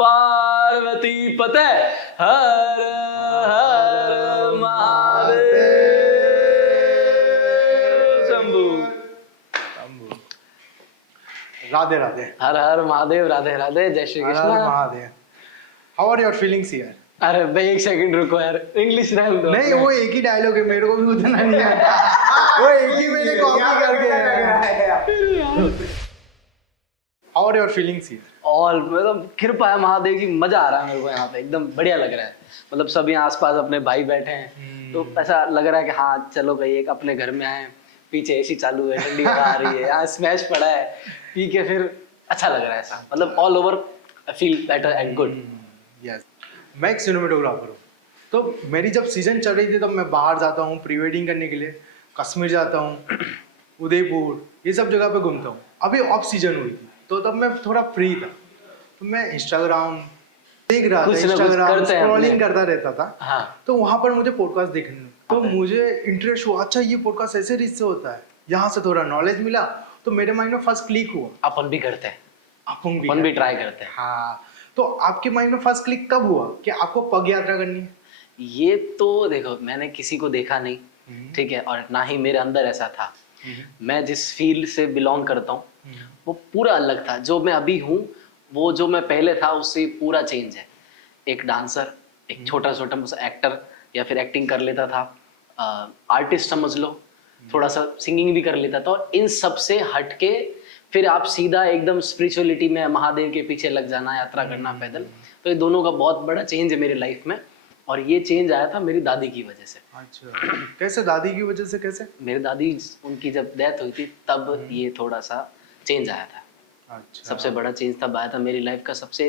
पार्वती पते हर हर महादेव शंभू। राधे राधे। हर हर महादेव, राधे राधे, जय Shri Hare Krishna. Har Mahadev. How are your feelings here? अरे भाई एक सेकंड रुको यार, इंग्लिश रहने दो। नहीं, वो एक ही डायलॉग है, मेरे को भी उतना नहीं आता। वो एक ही मैंने कॉपी करके। How are your feelings here? और मतलब कृपा है महादेव की, मजा आ रहा है मेरे को यहाँ पे, एकदम बढ़िया लग रहा है। मतलब सभी आसपास अपने भाई बैठे हैं, तो ऐसा लग रहा है कि हाँ चलो भाई एक अपने घर में आए, पीछे एसी चालू है, ठंडी हवा आ रही है, यहाँ स्मैश पड़ा है, पी के फिर अच्छा लग रहा है ऐसा। मतलब all over I feel better and good. Yes, मैं एक सिनेमेटोग्राफर हूँ, तो मेरी जब सीजन चल रही थी तब मैं बाहर जाता हूँ प्री वेडिंग करने के लिए, कश्मीर जाता हूँ, उदयपुर, ये सब जगह पे घूमता हूँ। अभी ऑफ सीजन हुई थी तो तब मैं थोड़ा फ्री था, तो मैं इंस्टाग्राम देख रहा था, इंस्टाग्राम स्क्रॉलिंग करता रहता था। हाँ। तो वहां पर मुझे पॉडकास्ट देखने, तो मुझे इंटरेस्ट हुआ, अच्छा ये पॉडकास्ट ऐसे रीच से होता है, यहाँ से थोड़ा नॉलेज मिला, तो मेरे माइंड में फर्स्ट क्लिक हुआ अपन भी करते हैं, अपन भी ट्राई करते हैं। हाँ, तो आपके माइंड में फर्स्ट क्लिक कब हुआ कि आपको पग यात्रा करनी है? ये तो देखो, मैंने किसी को देखा नहीं, ठीक है, और ना ही मेरे अंदर ऐसा था। मैं जिस फील्ड से बिलोंग करता हूँ वो पूरा अलग था। जो मैं अभी हूँ, वो जो मैं पहले था उससे पूरा चेंज है। एक डांसर, एक छोटा छोटा एक्टर, या फिर एक्टिंग कर लेता था, आर्टिस्ट समझ लो, थोड़ा सा सिंगिंग भी कर लेता था, और इन सब से हटके फिर आप सीधा एकदम स्पिरिचुअलिटी में महादेव के पीछे लग जाना, यात्रा करना पैदल। तो ये दोनों का बहुत बड़ा चेंज है मेरी लाइफ में, और ये चेंज आया था मेरी दादी की वजह से। अच्छा, कैसे दादी की वजह से? कैसे? मेरी दादी, उनकी जब डेथ हुई थी तब ये थोड़ा सा चेंज आया था। अच्छा, सबसे बड़ा चेंज तब आया था मेरी लाइफ का। सबसे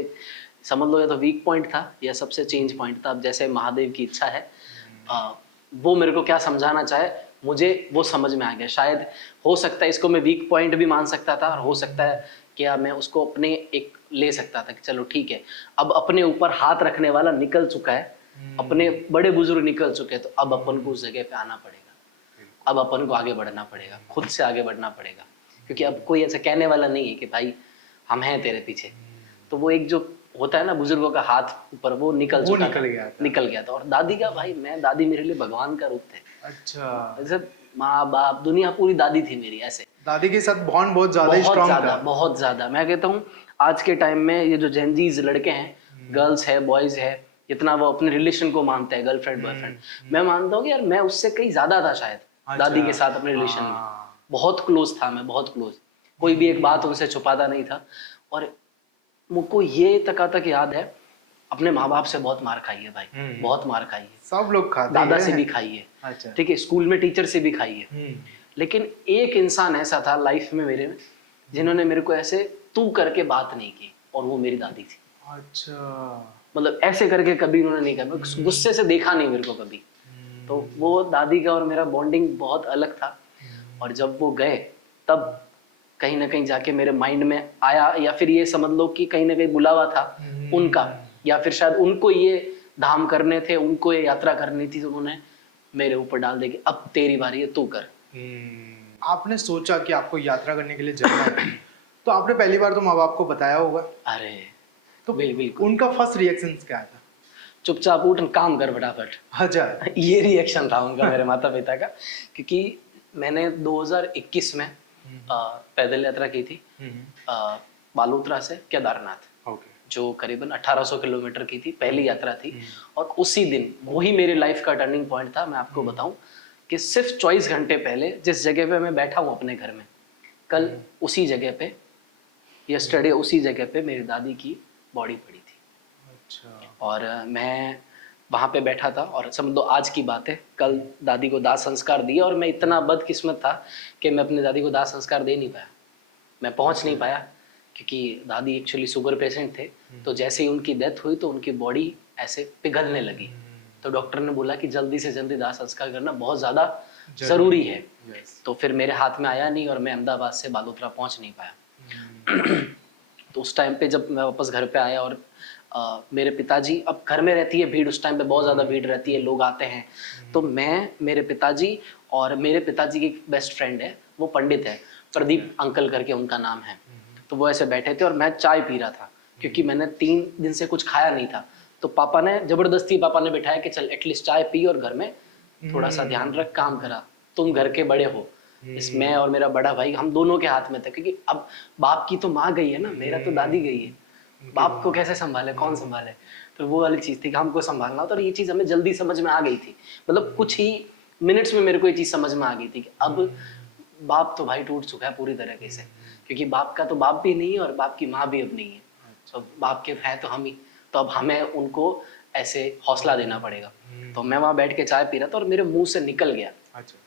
समझ लो या तो वीक पॉइंट था या सबसे चेंज पॉइंट था। अब जैसे महादेव की इच्छा है, वो मेरे को क्या समझाना चाहे मुझे वो समझ में आ गया। शायद हो सकता है इसको मैं वीक पॉइंट भी मान सकता था, और हो सकता है क्या मैं उसको अपने एक ले सकता था कि चलो ठीक है, अब अपने ऊपर हाथ रखने वाला निकल चुका है, अपने बड़े बुजुर्ग निकल चुके हैं, तो अब अपन को उस जगह पे आना पड़ेगा, अब अपन को आगे बढ़ना पड़ेगा, खुद से आगे बढ़ना पड़ेगा, क्योंकि अब कोई ऐसा कहने वाला नहीं है कि भाई हम हैं तेरे पीछे। तो वो एक जो होता है ना बुजुर्गों का हाथ ऊपर, वो निकल गया था। और दादी का, भाई मैं, दादी मेरे लिए भगवान का रूप थे। अच्छा, जैसे माँ बाप दुनिया पूरी दादी थी मेरी। ऐसे दादी के साथ बॉन्ड बहुत ज्यादा स्ट्रांग था। बहुत ज्यादा। मैं कहता हूँ आज के टाइम में ये जो जेनजीज लड़के हैं, गर्ल्स है, बॉयज है, इतना वो अपने रिलेशन को मानते हैं, गर्लफ्रेंड बॉयफ्रेंड, मैं मानता हूँ कि यार मैं उससे कहीं ज्यादा था शायद। अच्छा, दादी के साथ अपने रिलेशन में बहुत क्लोज था मैं, बहुत क्लोज। कोई भी एक बात उनसे छुपाता नहीं था। और मुझको ये तक याद है, अपने माँ बाप से बहुत मार खाई है भाई, बहुत मार खाई है। सब लोग खाते हैं, दादा से भी खाई है, अच्छा, ठीक है, स्कूल में टीचर से भी खाई है। लेकिन एक इंसान ऐसा था लाइफ में मेरे में, जिन्होंने मेरे को ऐसे तू करके बात नहीं की, और वो मेरी दादी थी। अच्छा, मतलब ऐसे करके कभी उन्होंने नहीं कहा, गुस्से से देखा नहीं मेरे को कभी। तो वो दादी का और मेरा बॉन्डिंग बहुत अलग था। और जब वो गए तब कहीं ना कहीं जाके मेरे माइंड में आया, या फिर ये समझ लो कि कहीं ना कहीं बुलावा था उनका, या फिर शायद उनको ये धाम करने थे, उनको ये यात्रा करनी थी, तो उन्होंने मेरे ऊपर डाल दे कि अब तेरी बारी है, तू कर। आपने सोचा कि आपको यात्रा करने के लिए जाना है, तो आपने पहली बार तो माँ बाप को बताया होगा। अरे तो बिल्कुल। उनका फर्स्ट रिएक्शन क्या था? चुपचाप उठ, काम कर फटाफट। अच्छा, ये रिएक्शन था उनका मेरे माता पिता का। क्योंकि मैंने 2021 में पैदल यात्रा की थी बालोतरा से केदारनाथ, जो करीबन 1800 किलोमीटर की थी, पहली यात्रा थी। और उसी दिन वही मेरी लाइफ का टर्निंग पॉइंट था। मैं आपको बताऊं कि सिर्फ 24 घंटे पहले जिस जगह पे मैं बैठा हूँ अपने घर में, कल उसी जगह पे, यस्टरडे उसी जगह पे मेरी दादी की बॉडी पड़ी थी। अच्छा, और मैं वहाँ पे बैठा था, और समझ लो आज की बात है, कल दादी को दाह संस्कार दिया, और मैं इतना बदकिस्मत था कि मैं अपने दादी को दाह संस्कार दे नहीं पाया, मैं पहुँच नहीं पाया, क्योंकि दादी एक्चुअली शुगर पेशेंट थे। तो जैसे ही उनकी डेथ हुई तो उनकी बॉडी ऐसे पिघलने लगी, तो डॉक्टर ने बोला कि जल्दी से जल्दी दाह संस्कार करना बहुत ज़्यादा ज़रूरी है। तो फिर मेरे हाथ में आया नहीं, और मैं अहमदाबाद से बालोतरा पहुँच नहीं पाया। तो उस टाइम पे जब मैं वापस घर पे आया, और मेरे पिताजी, अब घर में रहती है भीड़, उस टाइम पे बहुत ज़्यादा भीड़ रहती है, लोग आते हैं। तो मैं, मेरे पिताजी, और मेरे पिताजी की एक बेस्ट फ्रेंड है, वो पंडित है, प्रदीप अंकल करके उनका नाम है। तो वो ऐसे बैठे थे और मैं चाय पी रहा था, क्योंकि मैंने 3 दिन से कुछ खाया नहीं था। तो पापा ने जबरदस्ती बिठाया कि चल एटलीस्ट चाय पी और घर में थोड़ा सा ध्यान रख, काम करा, तुम घर के बड़े हो। इस मैं और मेरा बड़ा भाई हम दोनों के हाथ में थे, क्योंकि अब बाप की तो माँ गई है ना, मेरा तो दादी गई है, बाप को कैसे संभाले, कौन संभाले। तो वो वाली चीज थी कि हमको संभालना होता। और ये चीज हमें जल्दी समझ में आ गई थी, मतलब कुछ ही मिनट्स में मेरे को ये चीज समझ में आ गई थी कि अब बाप तो भाई टूट चुका है पूरी तरीके से, क्योंकि बाप का तो बाप भी नहीं है और बाप की माँ भी अब नहीं है। तो बाप के है तो हम ही, तो अब हमें उनको ऐसे हौसला देना पड़ेगा। तो मैं वहाँ बैठ के चाय पी रहा था और मेरे मुंह से निकल गया,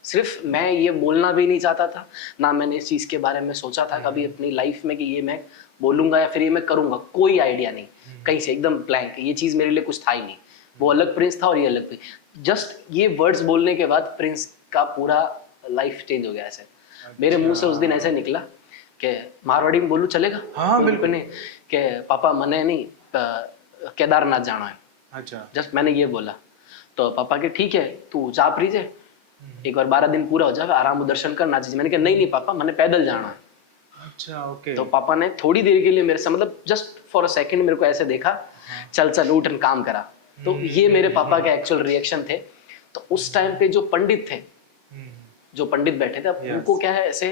सिर्फ मैं ये बोलना भी नहीं चाहता था, ना मैंने इस चीज के बारे में सोचा था कभी अपनी लाइफ में कि ये मैं बोलूंगा या फिर ये मैं करूंगा, कोई आइडिया नहीं, कहीं से एकदम ब्लैंक। ये चीज मेरे लिए कुछ था ही नहीं, वो अलग प्रिंस था और ये अलग प्रिंस। जस्ट ये वर्ड्स बोलने के बाद प्रिंस का पूरा लाइफ चेंज हो गया। ऐसे मेरे मुंह से उस दिन ऐसे निकला कि मारवाड़ी में बोलू चलेगा? हाँ बिल्कुल। ने कि पापा मने नहीं केदारनाथ जाना है। अच्छा। जस्ट मैंने ये बोला तो पापा के ठीक है तू जा प्रीजे, एक बार 12 दिन पूरा हो जाए आराम दर्शन करना चाहिए। मैंने कहा नहीं नहीं पापा मैंने पैदल जाना है। अच्छा ओके। तो पापा ने थोड़ी देर के लिए मेरे से मतलब जस्ट फॉर अ सेकंड मेरे को ऐसे देखा, चल चल उठ काम करा। तो ये मेरे पापा के एक्चुअल रिएक्शन थे। तो उस टाइम पे जो पंडित थे, जो पंडित बैठे थे, अब उनको क्या है ऐसे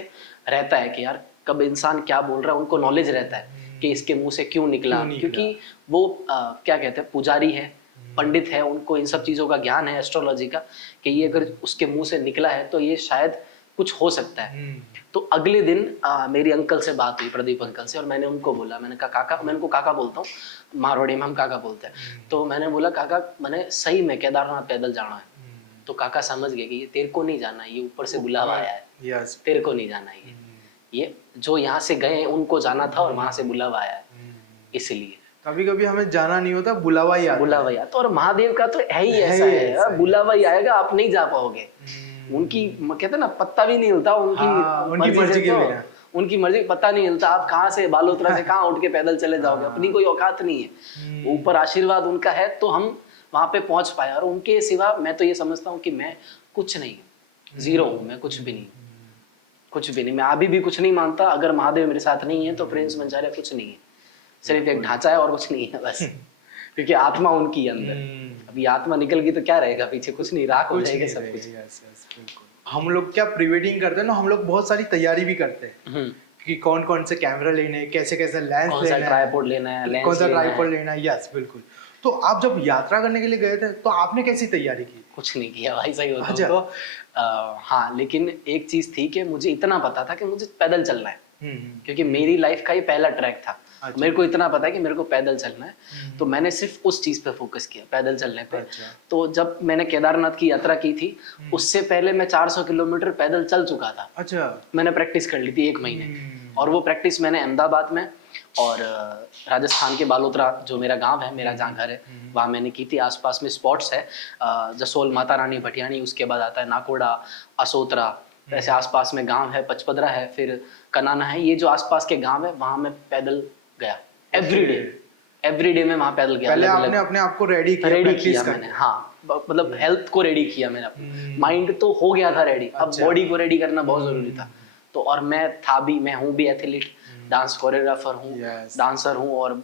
रहता है कि यार कब इंसान क्या बोल रहा है, उनको नॉलेज रहता है कि इसके मुंह से क्यों निकला, क्योंकि वो क्या कहते हैं पुजारी है, पंडित है, उनको इन सब चीजों का ज्ञान है एस्ट्रोलॉजी का, कि ये अगर उसके मुंह से निकला है तो ये शायद कुछ हो सकता है। तो अगले दिन मेरी अंकल से बात हुई, प्रदीप अंकल से, और मैंने उनको बोला, मैंने कहा काका, मैं उनको काका बोलता हूँ, मारवाड़ी में हम काका बोलते हैं। तो मैंने बोला काका मैंने सही में केदारनाथ पैदल जाना है। तो काका समझ गए कि ये तेरे को नहीं जाना, ये ऊपर से बुलावा आया है, तेरे को नहीं जाना, ये जो यहाँ से गए उनको जाना था और वहां से बुलावा आया है, इसलिए। कभी कभी हमें जाना नहीं होता, बुलावा ही आता है। बुलावा ही आता, और महादेव का तो है ही ऐसा है, बुलावा ही आएगा, आप नहीं जा पाओगे। उनकी कहते हैं ना पत्ता भी नहीं हिलता, उनकी मर्जी के बिना, उनकी मर्जी पता नहीं हिलता। आप कहाँ से बालोतरा से कहाँ उठ के पैदल चले जाओगे, अपनी कोई औकात नहीं है। ऊपर आशीर्वाद उनका है तो हम वहां पे पहुंच पाए, और उनके सिवा मैं तो ये समझता हूँ कि मैं कुछ नहीं, जीरो हूँ मैं, कुछ भी नहीं, कुछ भी नहीं। मैं अभी भी कुछ नहीं मानता। अगर महादेव मेरे साथ नहीं है तो प्रिंस मंचारिया कुछ नहीं है, सिर्फ एक ढांचा है और कुछ नहीं है बस। क्योंकि आत्मा उनकी अंदर, अभी आत्मा निकल गई तो क्या रहेगा पीछे, कुछ नहीं, राख हो जाएगा सब कुछ। हम लोग क्या प्री वेडिंग करते हैं ना, हम लोग बहुत सारी तैयारी भी करते हैं कि कौन कौन से कैमरा लेने हैं, कैसे कैसे लेंस लेना है, ट्राइपॉड लेना है, कौन सा ट्राइपॉड लेना है। यस बिल्कुल। तो आप जब यात्रा करने के लिए गए थे तो आपने कैसी तैयारी की? कुछ नहीं किया भाई, सही होता तो हाँ, लेकिन एक चीज थी कि मुझे इतना पता था कि मुझे पैदल चलना है, क्योंकि मेरी लाइफ का ये पहला ट्रैक था। मेरे को इतना पता है कि मेरे को पैदल चलना है, तो मैंने सिर्फ उस चीज पे फोकस किया, पैदल चलने पे। तो जब मैंने केदारनाथ की यात्रा की थी, उससे पहले मैं 400 किलोमीटर पैदल चल चुका था। अच्छा। मैंने प्रैक्टिस कर ली थी 1 महीने, और वो प्रैक्टिस मैंने अहमदाबाद में और राजस्थान के बालोतरा जो मेरा गांव है, मेरा जहाँ घर है, वहाँ मैंने की थी। आसपास में स्पॉट्स है, जसोल, माता रानी, भटियाणी, उसके बाद आता है नाकोड़ा, असोतरा, ऐसे आसपास में गांव है, पचपदरा है, फिर कनाना है। ये जो आसपास के गांव है वहाँ मैं पैदल गया एवरी डे में वहाँ पैदल गया। पहले आपने अपने आप को रेडी किया मैंने, हाँ, मतलब हेल्थ को रेडी किया मैंने, माइंड तो हो गया था रेडी, अब बॉडी को रेडी करना बहुत जरूरी था। तो और मैं हूँ भी एथलीट, डांस कोरियोग्राफर हूँ, डांसर हूँ, और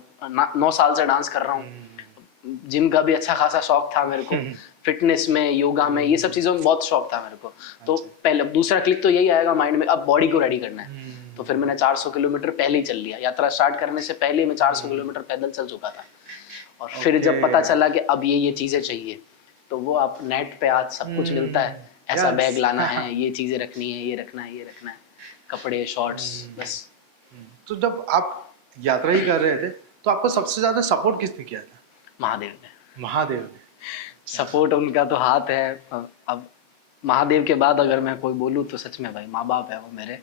9 साल से डांस कर रहा हूँ। जिम का भी अच्छा खासा शौक था मेरे को, फिटनेस में, योगा में, ये सब चीज़ों में बहुत शौक था मेरे को। तो पहले दूसरा क्लिक तो यही आएगा माइंड में, अब बॉडी को रेडी करना है। तो फिर मैंने 400 किलोमीटर पहले ही चल लिया, यात्रा स्टार्ट करने से पहले मैं 400 किलोमीटर पैदल चल चुका था। और फिर जब पता चला कि अब ये चीज़ें चाहिए, तो वो आप नेट पे आज सब कुछ मिलता है, ऐसा बैग लाना है, ये चीज़ें रखनी है, ये रखना है, ये रखना है, कपड़े, शॉर्ट्स, बस। तो जब आप यात्रा ही कर रहे थे तो आपको सबसे ज्यादा सपोर्ट किसने किया था? महादेव ने। सपोर्ट उनका तो हाथ है। अब महादेव के बाद अगर मैं कोई बोलूँ तो सच में भाई माँ बाप है वो मेरे,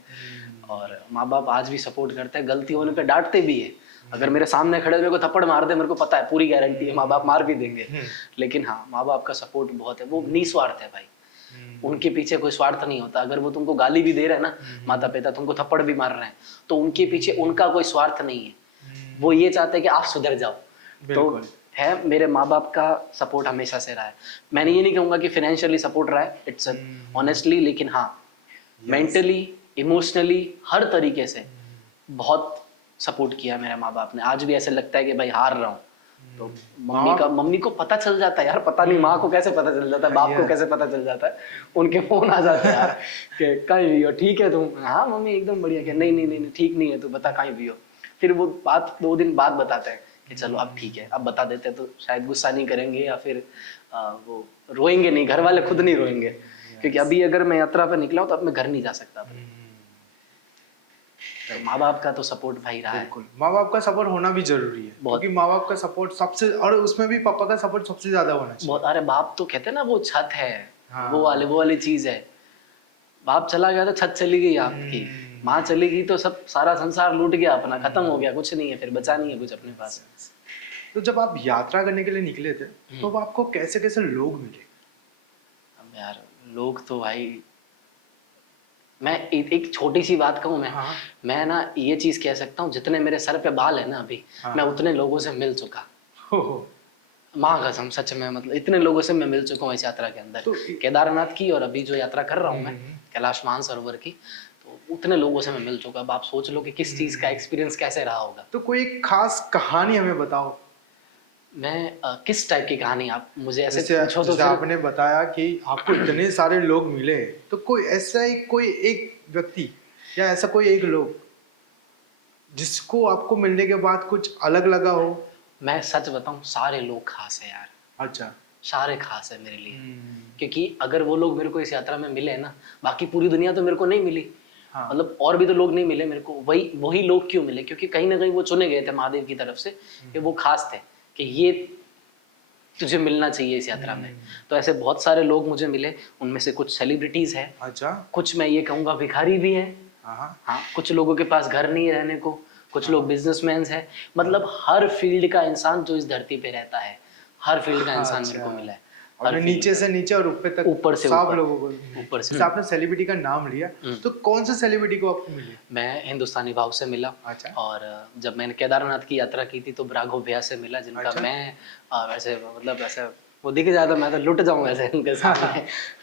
और माँ बाप आज भी सपोर्ट करते हैं, गलती होने पे डांटते भी है। अगर मेरे सामने खड़े मेरे को थप्पड़ मार दे, मेरे को पता है, पूरी गारंटी है माँ बाप मार भी देंगे, लेकिन हाँ, माँ बाप का सपोर्ट बहुत है। वो निस्वार्थ है भाई, उनके पीछे कोई स्वार्थ नहीं होता। अगर वो तुमको गाली भी दे रहे हैं ना, माता पिता तुमको थप्पड़ भी मार रहे हैं, तो उनके पीछे उनका कोई स्वार्थ नहीं है, वो ये चाहते हैं कि आप सुधर जाओ। तो है, मेरे माँ बाप का सपोर्ट हमेशा से रहा है। मैंने ये नहीं कहूँगा कि फाइनेंशियली सपोर्ट रहा है, इट्स ऑनेस्टली, लेकिन हाँ, मेंटली, इमोशनली, हर तरीके से बहुत सपोर्ट किया मेरे माँ बाप ने। आज भी ऐसे लगता है कि भाई हार रहा हूँ तो मम्मी को पता चल जाता है यार, पता नहीं माँ को कैसे पता चल जाता है, बाप को कैसे पता चल जाता है, उनके फोन आ जाते हैं यार कि कहीं भी हो, ठीक है तुम? हाँ मम्मी एकदम बढ़िया। क्या नहीं नहीं नहीं ठीक नहीं है तू, बता कहीं भी हो। फिर वो बात 2 दिन बाद बताते हैं कि चलो अब ठीक है, अब बता देते हैं तो शायद गुस्सा नहीं करेंगे या फिर वो रोएंगे नहीं, घर वाले खुद नहीं रोएंगे। क्योंकि अभी अगर मैं यात्रा पे निकला हूँ तो अब मैं घर नहीं जा सकता। तो माँ बाप का तो सपोर्ट भाई रहा है। बिल्कुल, माँ बाप का सपोर्ट होना भी जरूरी है, क्योंकि माँ बाप का सपोर्ट सबसे, और उसमें भी पापा का सपोर्ट सबसे ज्यादा होना चाहिए। बहुत। अरे बाप तो कहते हैं ना वो छत है, वो वाली चीज है। बाप चला गया तो छत चली गई आपकी, माँ चली गई तो सब सारा संसार लूट गया अपना, खत्म हो गया, कुछ नहीं है फिर, बचा नहीं है कुछ अपने पास। तो जब आप यात्रा करने के लिए निकले थे तो आपको कैसे कैसे लोग मिले? अब यार लोग तो भाई, मैं एक छोटी सी बात कहूँ, मैं ना ये चीज कह सकता हूँ, जितने मेरे सर पे बाल है ना अभी, मैं उतने लोगों से मिल चुका। माँ कसम, सच में, मतलब इतने लोगों से मैं मिल चुका हूँ इस यात्रा के अंदर। केदारनाथ की और अभी जो यात्रा कर रहा हूँ मैं कैलाश मानसरोवर की, तो उतने लोगों से मैं मिल चुका। अब आप सोच लो कि किस चीज का एक्सपीरियंस कैसे रहा होगा। तो कोई एक खास कहानी हमें बताओ। मैं किस टाइप की कहानी आप मुझे ऐसे पूछो? तो आपने बताया कि आपको इतने सारे लोग मिले, तो कोई ऐसा ही कोई एक व्यक्ति या ऐसा कोई एक लोग जिसको आपको मिलने के बाद कुछ अलग लगा हो? मैं सच बताऊं, सारे लोग खास है यार। अच्छा, सारे खास है मेरे लिए। क्योंकि अगर वो लोग मेरे को इस यात्रा में मिले ना, बाकी पूरी दुनिया तो मेरे को नहीं मिली। हाँ। मतलब और भी तो लोग नहीं मिले मेरे को, वही लोग क्यों मिले? क्योंकि कहीं ना कहीं वो चुने गए थे महादेव की तरफ से कि वो खास थे, कि ये तुझे मिलना चाहिए इस यात्रा में। तो ऐसे बहुत सारे लोग मुझे मिले, उनमें से कुछ सेलिब्रिटीज है। अच्छा। कुछ मैं ये कहूँगा भिखारी भी है। हाँ, कुछ लोगों के पास घर नहीं है रहने को, कुछ लोग बिजनेसमैन है। मतलब हर फील्ड का इंसान जो इस धरती पे रहता है, हर फील्ड का इंसान मेरे को मिला है। और नीचे से नीचे और ऊपर से सब लोगों को ऊपर से। आपने सेलिब्रिटी का नाम लिया, तो कौन से सेलिब्रिटी को आपको मिले? मैं हिंदुस्तानी भाव से मिला। अच्छा। और जब मैंने केदारनाथ की यात्रा की थी तो राघव भैया से मिला, जिनका अच्छा। मैं वैसे मतलब ऐसे वो दिख जाता, मैं तो लुट जाऊं ऐसे उनके सामने।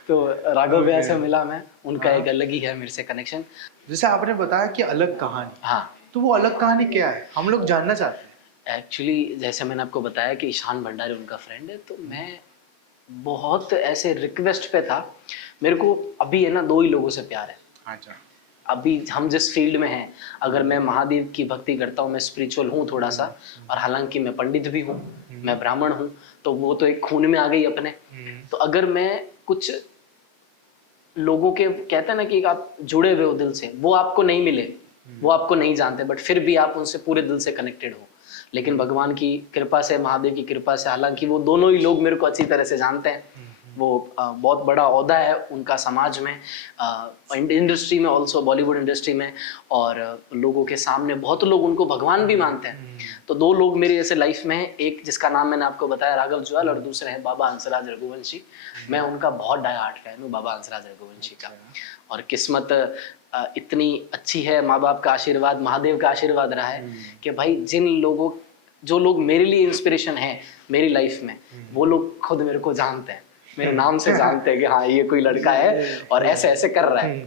तो राघव भैया से मिला मैं, उनका एक अलग ही है मेरे से कनेक्शन। जैसे आपने बताया कि अलग कहानी, हाँ, तो वो अलग कहानी क्या है, हम लोग जानना चाहते हैं। एक्चुअली जैसे मैंने आपको बताया कि ईशान भंडारी उनका फ्रेंड है, तो मैं बहुत ऐसे रिक्वेस्ट पे था। मेरे को अभी है ना 2 ही लोगों से प्यार है। अच्छा। अभी हम जिस फील्ड में हैं, अगर मैं महादेव की भक्ति करता हूँ, मैं स्पिरिचुअल हूँ थोड़ा सा, और हालांकि मैं पंडित भी हूँ, मैं ब्राह्मण हूँ, तो वो तो एक खून में आ गई अपने। तो अगर मैं कुछ लोगों के कहते हैं ना कि आप जुड़े हुए हो दिल से, वो आपको नहीं मिले, वो आपको नहीं जानते, बट फिर भी आप उनसे पूरे दिल से कनेक्टेड हो। लेकिन भगवान की कृपा से, महादेव की कृपा से, हालांकि वो दोनों ही लोग मेरे को अच्छी तरह से जानते हैं। वो बहुत बड़ा ओहदा है उनका समाज में, इंडस्ट्री में, ऑल्सो बॉलीवुड इंडस्ट्री में, और लोगों के सामने बहुत लोग उनको भगवान भी मानते हैं। तो 2 लोग मेरे ऐसे लाइफ में हैं, एक जिसका नाम मैंने आपको बताया राघव जुआल, और दूसरे हैं बाबा हंसराज रघुवंशी। मैं उनका बहुत डाई हार्ट फैन हूँ, बाबा हंसराज रघुवंशी का। और किस्मत इतनी अच्छी है, माँ बाप का आशीर्वाद, महादेव का आशीर्वाद रहा है कि भाई जो लोग मेरे लिए इंस्पिरेशन है मेरी लाइफ में, वो लोग खुद मेरे को जानते हैं, मेरे नाम से जानते हैं कि हाँ ये कोई लड़का है और ऐसे ऐसे कर रहा है।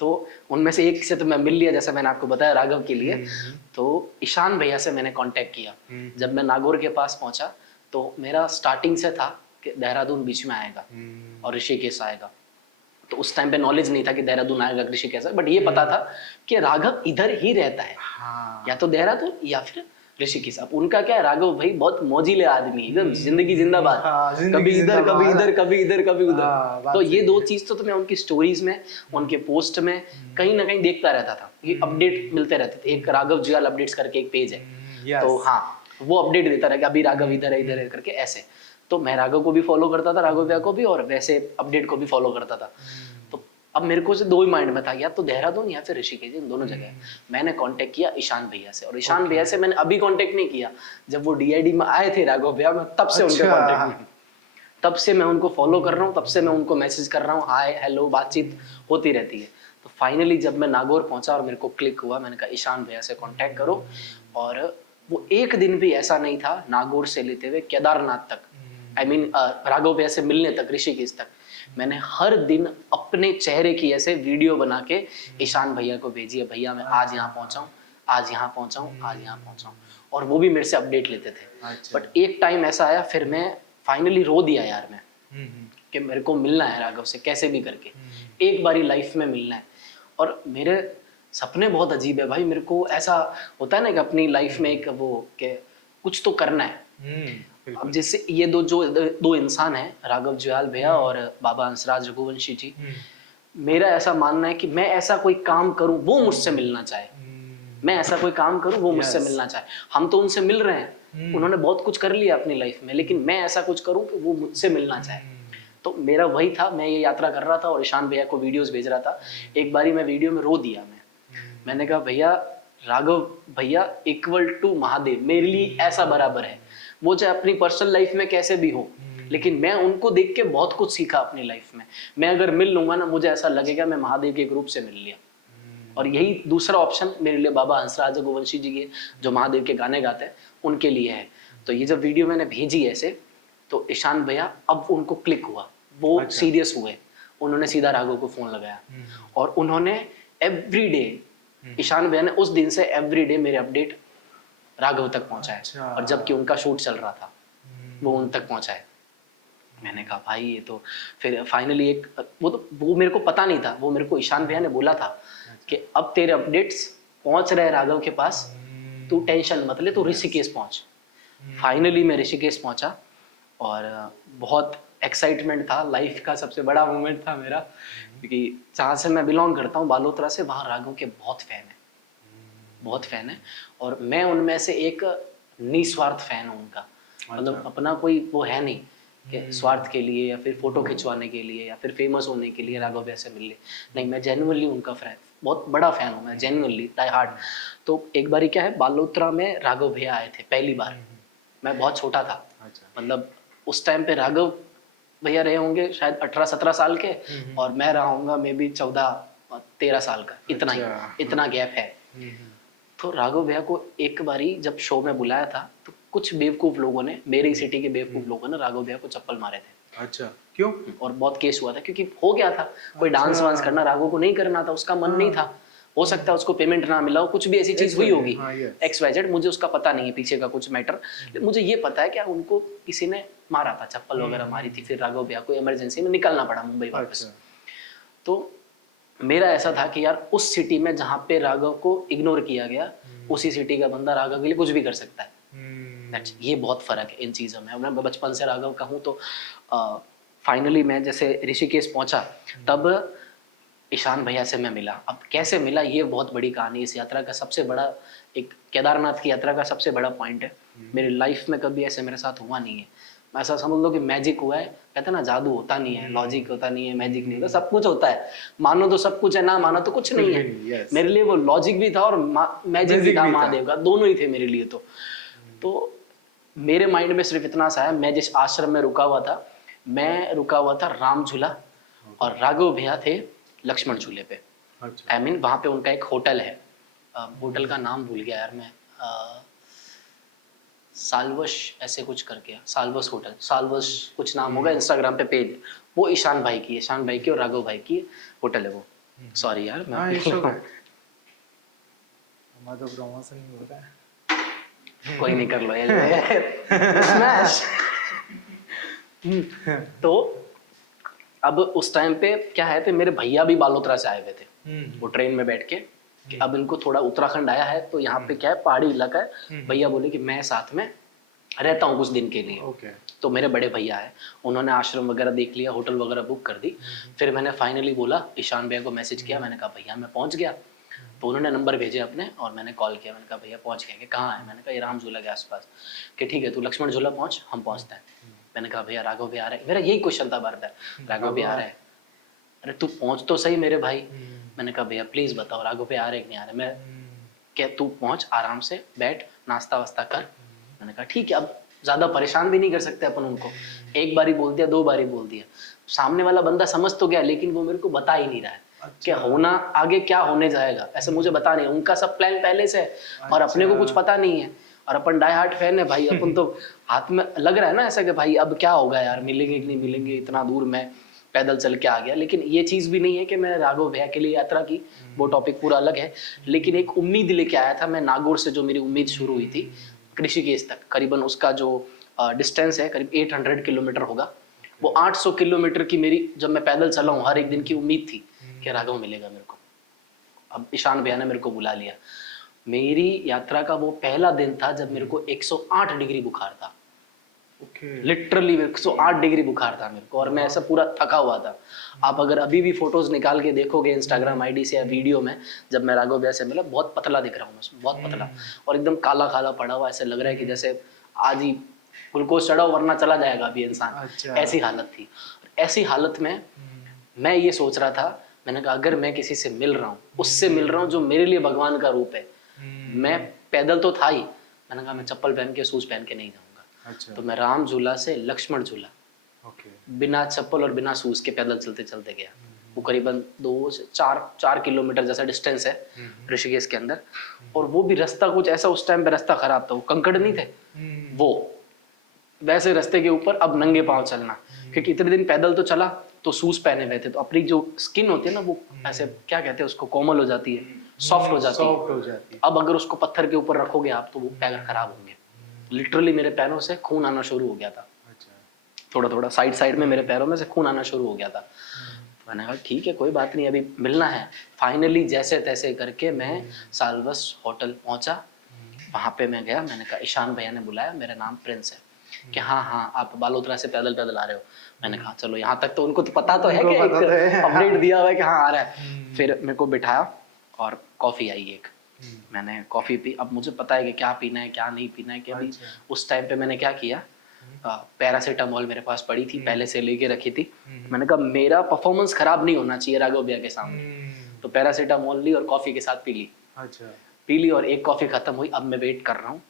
तो उनमें से एक से तो मैं मिल लिया, जैसे मैंने आपको बताया राघव के लिए। तो ईशान भैया से मैंने कांटेक्ट किया। जब मैं नागौर के पास पहुंचा तो मेरा स्टार्टिंग से था कि देहरादून बीच में आएगा और ऋषिकेश आएगा। तो उस टाइम पे नॉलेज नहीं था कि देहरादून आएगा ऋषिकेश, बट ये पता था कि राघव इधर ही रहता है। हाँ। या तो देहरादून या फिर ऋषिकेश। अब उनका क्या है, राघव भाई बहुत मौजीले आदमी, एकदम जिंदगी जिंदाबाद। हाँ, कभी इधर कभी इधर, कभी इधर कभी उधर। हाँ, तो ये 2 चीज तो मैं उनकी स्टोरीज में, उनके पोस्ट में कहीं ना कहीं देखता रहता था। ये अपडेट मिलते रहते थे। एक राघव जुआल अपडेट्स करके एक पेज है, तो हाँ वो अपडेट देता रहा कि अभी राघव इधर है इधर है करके ऐसे। तो मैं राघव को भी फॉलो करता था, राघव भैया को भी, और वैसे अपडेट को भी फॉलो करता था। तो अब मेरे को से 2 ही माइंड में था, या तो देहरादून या फिर ऋषिकेश, इन दोनों जगह। मैंने कांटेक्ट किया ईशान भैया से, और ईशान भैया से मैंने अभी कांटेक्ट नहीं किया, जब वो डीआईडी में आए थे राघव भैया, मैं तब से उनके कांटेक्ट में, तब से मैं उनको फॉलो कर रहा हूँ, तब से मैं उनको मैसेज कर रहा हूँ, हाय हेलो बातचीत होती रहती है। तो फाइनली जब मैं नागौर पहुंचा और मेरे को क्लिक हुआ, मैंने कहा ईशान भैया से कांटेक्ट करो। और वो एक दिन भी ऐसा नहीं था नागौर से लेते हुए केदारनाथ तक, आई मीन राघव भैया से मिलने तक, ऋषिकेश तक, मैंने हर दिन अपने चेहरे की ऐसे वीडियो बना के ईशान भैया को भेजी है, भैया मैं आज यहाँ पहुंचा हूँ, आज यहाँ पहुंचा हूँ, आज यहाँ पहुंचा हूँ, और वो भी मेरे से अपडेट लेते थे। अच्छा। बट एक टाइम ऐसा आया, फिर मैं फाइनली रो दिया यार मैं, कि मेरे को मिलना है राघव से कैसे भी करके, एक बारी लाइफ में मिलना है। और मेरे सपने बहुत अजीब है भाई, मेरे को ऐसा होता है ना कि अपनी लाइफ में एक वो कि कुछ तो करना है। अब जैसे ये दो इंसान हैं, राघव जुयाल भैया और बाबा हंसराज रघुवंशी जी, मेरा ऐसा मानना है कि मैं ऐसा कोई काम करूं वो मुझसे मिलना चाहे, मैं ऐसा कोई काम करूं वो मुझसे मिलना चाहे। हम तो उनसे मिल रहे हैं, उन्होंने बहुत कुछ कर लिया अपनी लाइफ में, लेकिन मैं ऐसा कुछ करूं कि वो मुझसे मिलना चाहे। तो मेरा वही था, मैं ये यात्रा कर रहा था और ईशान भैया को वीडियोस भेज रहा था। एक बारी मैं वीडियो में रो दिया, मैंने कहा भैया राघव भैया इक्वल टू महादेव मेरे लिए ऐसा बराबर है, वो चाहे अपनी पर्सनल लाइफ में कैसे भी हो, लेकिन मैं उनको देख के बहुत कुछ सीखा अपनी लाइफ में। मैं अगर मिल लूंगा ना, मुझे ऐसा लगेगा मैं महादेव के ग्रुप से मिल लिया। और यही दूसरा ऑप्शन मेरे लिए बाबा हंसराज रघुवंशी जी के, जो महादेव के गाने गाते हैं, उनके लिए है। तो ये जब वीडियो मैंने भेजी ऐसे, तो ईशान भैया अब उनको क्लिक हुआ, वो सीरियस हुए, उन्होंने सीधा राघव को फोन लगाया और उन्होंने एवरीडे, ईशान भैया ने उस दिन से एवरीडे मेरे अपडेट राघव तक पहुंचाए। और जबकि उनका शूट चल रहा था, वो उन तक पहुंचाए। मैंने कहा भाई ये तो, फिर फाइनली एक वो मेरे को पता नहीं था, वो मेरे को ईशान भैया ने बोला था कि अब तेरे अपडेट्स पहुंच रहे राघव के पास, तू टेंशन मत ले, तू ऋषिकेश पहुंच। फाइनली मैं ऋषिकेश पहुंचा और बहुत एक्साइटमेंट था, लाइफ का सबसे बड़ा मोमेंट था मेरा, क्योंकि जहाँ से मैं बिलोंग करता हूँ बालोतरा से, वहाँ राघव के बहुत फैन है, बहुत फैन है। और मैं उनमें से एक निस्वार्थ फैन हूँ उनका। मतलब अपना कोई वो है नहीं कि स्वार्थ के लिए या फिर फोटो खिंचवाने के लिए या फिर फेमस होने के लिए राघव भैया से मिल ले, नहीं, मैं जेन्युइनली उनका बहुत बड़ा फैन हूँ मैं, जेन्युइनली डाई हार्ड। तो एक बारी क्या है, बालोतरा में राघव भैया आए थे पहली बार, मैं बहुत छोटा था। मतलब उस टाइम पे राघव भैया रहे होंगे शायद 18-17 साल के, और मैं रहा हूँगा मे बी 14-13 साल का, इतना ही, इतना गैप है। तो राघव भैया को एक बारी जब शो में बुलाया था, तो कुछ बेवकूफ लोगों ने, मेरी सिटी के बेवकूफ लोगों ने राघव भैया को चप्पल मारे थे। अच्छा, क्यों? और बहुत केस हुआ था, क्योंकि हो गया था कोई डांस वांस करना, राघव को नहीं करना था, उसका मन नहीं था, हो सकता है उसको पेमेंट ना मिला हो, कुछ भी ऐसी चीज हुई होगी, XYZ, मुझे उसका पता नहीं है पीछे का कुछ मैटर। मुझे ये पता है कि उनको किसी ने मारा था, चप्पल वगैरह मारी थी, फिर राघव भैया को इमरजेंसी में निकलना पड़ा मुंबई वापस। तो मेरा ऐसा था कि यार उस सिटी में जहाँ पे राघव को इग्नोर किया गया, उसी सिटी का बंदा राघव के लिए कुछ भी कर सकता है। ये बहुत फर्क है इन चीज़ों में। मैं बचपन से राघव का हूँ, तो फाइनली मैं जैसे ऋषिकेश पहुंचा, तब ईशान भैया से मैं मिला। अब कैसे मिला, ये बहुत बड़ी कहानी। इस यात्रा का सबसे बड़ा, एक केदारनाथ की यात्रा का सबसे बड़ा पॉइंट है। मेरी लाइफ में कभी ऐसे मेरे साथ हुआ नहीं है। मैं ऐसा समझ लो कि मैजिक हुआ है, कहते हैं ना जादू होता नहीं है, लॉजिक होता नहीं है, मैजिक नहीं होता, सब कुछ होता है। मानो तो सब कुछ है, ना मानो तो कुछ नहीं है। मेरे लिए वो लॉजिक भी था और मैजिक भी था, महादेव का, दोनों ही थे मेरे लिए। तो मेरे माइंड में सिर्फ इतना सा है, मैं जिस आश्रम में रुका हुआ था, मैं रुका हुआ था राम झूला, और राघव भैया थे लक्ष्मण झूले पे। आई मीन वहाँ पे उनका एक होटल है, होटल का नाम भूल गया यार मैं, सालवश ऐसे कुछ करके, सालवश होटल, सालवश कुछ नाम होगा, इंस्टाग्राम पे पेज, वो ईशान भाई की, ईशान भाई की और राघव भाई की होटल है वो। सॉरी यार, मैं हमारा तो प्रमोशन नहीं होता है। कोई नहीं, कर लो स्मैश। तो अब उस टाइम पे क्या है थे, मेरे भैया भी बालोतरा से आए हुए थे, वो ट्रेन में बैठ के, कि अब इनको थोड़ा उत्तराखंड आया है, तो यहाँ पे क्या है, पहाड़ी इलाका है। भैया बोले कि मैं साथ में रहता हूँ कुछ दिन के लिए। तो मेरे बड़े भैया है, उन्होंने आश्रम वगैरह देख लिया, होटल वगैरह बुक कर दी। फिर मैंने फाइनली बोला, ईशान भैया को मैसेज किया, मैंने कहा भैया मैं पहुंच गया। तो उन्होंने नंबर भेजे अपने और मैंने कॉल किया, मैंने कहा भैया पहुंच गए, कि कहाँ है? मैंने कहा ये राम झूला के आसपास। कि ठीक है, तू लक्ष्मण झूला पहुंच, हम पहुंचते हैं। मैंने कहा भैया राघव भी आ रहा है, मेरा यही क्वेश्चन था बार बार, राघव भी आ रहा है? अरे तू पहुंच तो सही मेरे भाई। मैंने कहा भैया प्लीज बताओ राघव भी आ रहे कि नहीं आ रहे। मैं क्या, तू पहुंच, आराम से बैठ, नाश्ता वास्ता कर। मैंने कहा ठीक है, अब ज्यादा परेशान भी नहीं कर सकते अपन उनको, एक बारी बोल दिया, 2 बारी बोल दिया, सामने वाला बंदा समझ तो गया, लेकिन वो मेरे को बता ही नहीं रहा है कि होना आगे क्या होने जाएगा, ऐसे मुझे बता नहीं। उनका सब प्लान पहले से है और अपने को कुछ पता नहीं है, और अपन डाई हार्ट फैन है भाई, अपन तो हाथ में लग रहा है ना ऐसा कि भाई अब क्या होगा यार, मिलेंगे कि नहीं मिलेंगे, इतना दूर मैं पैदल चल के आ गया। लेकिन ये चीज़ भी नहीं है कि मैं राघव भैया के लिए यात्रा की, वो टॉपिक पूरा अलग है। लेकिन एक उम्मीद लेके आया था मैं, नागौर से जो मेरी उम्मीद शुरू हुई थी ऋषिकेश तक, करीबन उसका जो डिस्टेंस है करीब 800 किलोमीटर होगा। वो 800 किलोमीटर की मेरी, जब मैं पैदल चला हूँ, हर एक दिन की उम्मीद थी कि राघव मिलेगा मेरे को। अब ईशान भैया ने मेरे को बुला लिया। मेरी यात्रा का वो पहला दिन था जब मेरे को 108 डिग्री बुखार था। लिटरली 108 डिग्री बुखार था मेरे को, और मैं ऐसा पूरा थका हुआ था। आप अगर अभी भी फोटोज निकाल के देखोगे इंस्टाग्राम आईडी से या वीडियो में, जब मैं राघव भैया से मिला, बहुत पतला दिख रहा हूँ मैं, बहुत पतला, और एकदम काला काला पड़ा हुआ, ऐसे लग रहा है कि जैसे आज ही ग्लूकोज चढ़ा वरना चला जाएगा अभी इंसान। अच्छा। ऐसी हालत थी। ऐसी हालत में मैं ये सोच रहा था, मैंने कहा अगर मैं किसी से मिल रहा हूँ, उससे मिल रहा हूँ जो मेरे लिए भगवान का रूप है। मैं पैदल तो था ही, मैंने कहा मैं चप्पल पहन के शूज पहन के नहीं जाऊंगा। अच्छा। तो मैं राम झूला से लक्ष्मण झूला बिना चप्पल और बिना शूज के पैदल चलते चलते गया। वो करीबन 2 से 4 किलोमीटर जैसा डिस्टेंस है ऋषिकेश के अंदर। और वो भी रास्ता कुछ ऐसा, उस टाइम पे रास्ता खराब था, वो कंकड़ नहीं थे, वो वैसे रास्ते के ऊपर अब नंगे पांव चलना, क्योंकि इतने दिन पैदल तो चला तो शूज पहने हुए थे, तो अपनी जो स्किन होती है ना, वो ऐसे क्या कहते हैं उसको, कोमल हो जाती है, सॉफ्ट हो जाती है। अब अगर उसको पत्थर के ऊपर रखोगे आप तो वो पैर खराब होंगे। लिटरली मेरे पैरों से खून आना शुरू हो गया था। थोड़ा थोड़ा साइड में मेरे पैरों में से खून आना शुरू हो गया था। तो मैंने कहा ठीक है कोई बात नहीं, अभी मिलना है। फाइनली जैसे तैसे करके मैं सालबस होटल पहुंचा। वहां पे मैं गया, मैंने कहा ईशान भैया ने बुलाया, मेरा नाम प्रिंस है, कि हाँ हाँ आप बालोतरा से पैदल पैदल आ रहे हो। मैंने कहा चलो, यहाँ तक तो उनको तो पता तो है कि एक अपडेट दिया हुआ है कि हाँ आ रहा है। फिर मेरे को बिठाया और कॉफी आई एक, मैंने कॉफी पी। अब मुझे पता है कि क्या पीना है क्या नहीं पीना है, कि अभी उस टाइम पे मैंने क्या किया, पैरासीटामोल मेरे पास पड़ी थी, पहले से लेके रखी थी। मैंने कहा मेरा परफॉर्मेंस खराब नहीं होना चाहिए राघव भैया के सामने, तो पैरासीटामोल ली और कॉफी के साथ पी ली। पी ली और एक कॉफी खत्म हुई। अब मैं वेट कर रहा हूँ,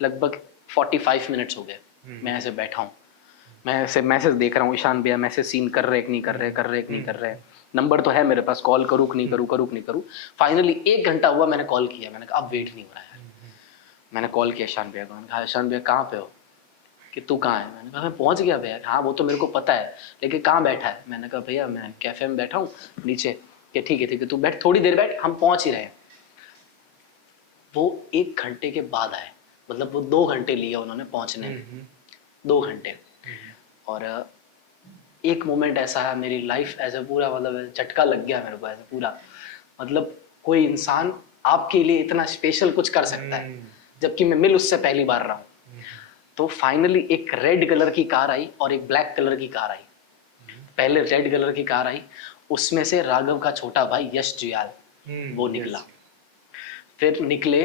लगभग 45 मिनट्स हो गए। मैं ऐसे बैठा हूँ, मैं ऐसे मैसेज देख रहा हूँ, ईशान भैया मैसेज सीन कर रहे कि नहीं कर रहे, कर रहे कि नहीं कर रहे, नंबर तो है मेरे पास, कॉल करूँ कि नहीं करूँ, करूँ कि नहीं करूँ। फाइनली 1 घंटा हुआ, मैंने कॉल किया, मैंने कहा अब वेट नहीं हो रहा है। मैंने कॉल किया ईशान भैया को, मैंने कहा ईशान भैया कहाँ पे हो, कि तू कहाँ है। मैंने कहा मैं पहुँच गया भैया। हाँ वो तो मेरे को पता है, लेकिन कहाँ बैठा है। मैंने कहा भैया मैं कैफे में बैठा हूँ नीचे। कि ठीक है तू बैठ, थोड़ी देर बैठ, हम पहुँच ही रहे हैं। वो 1 घंटे के बाद आए, मतलब वो 2 घंटे लिए उन्होंने पहुँचने में, 2 घंटे। और एक मोमेंट ऐसा है मेरी लाइफ, ऐसे पूरा मतलब झटका लग गया मेरे को, ऐसे पूरा मतलब कोई इंसान आपके लिए इतना स्पेशल कुछ कर सकता है, जबकि मैं मिल उससे पहली बार रहा हूँ। तो फाइनली एक रेड कलर की कार आई और एक ब्लैक कलर की कार आई। पहले रेड कलर की कार आई, उसमें से राघव का छोटा भाई यश जुयाल वो निकला। फिर निकले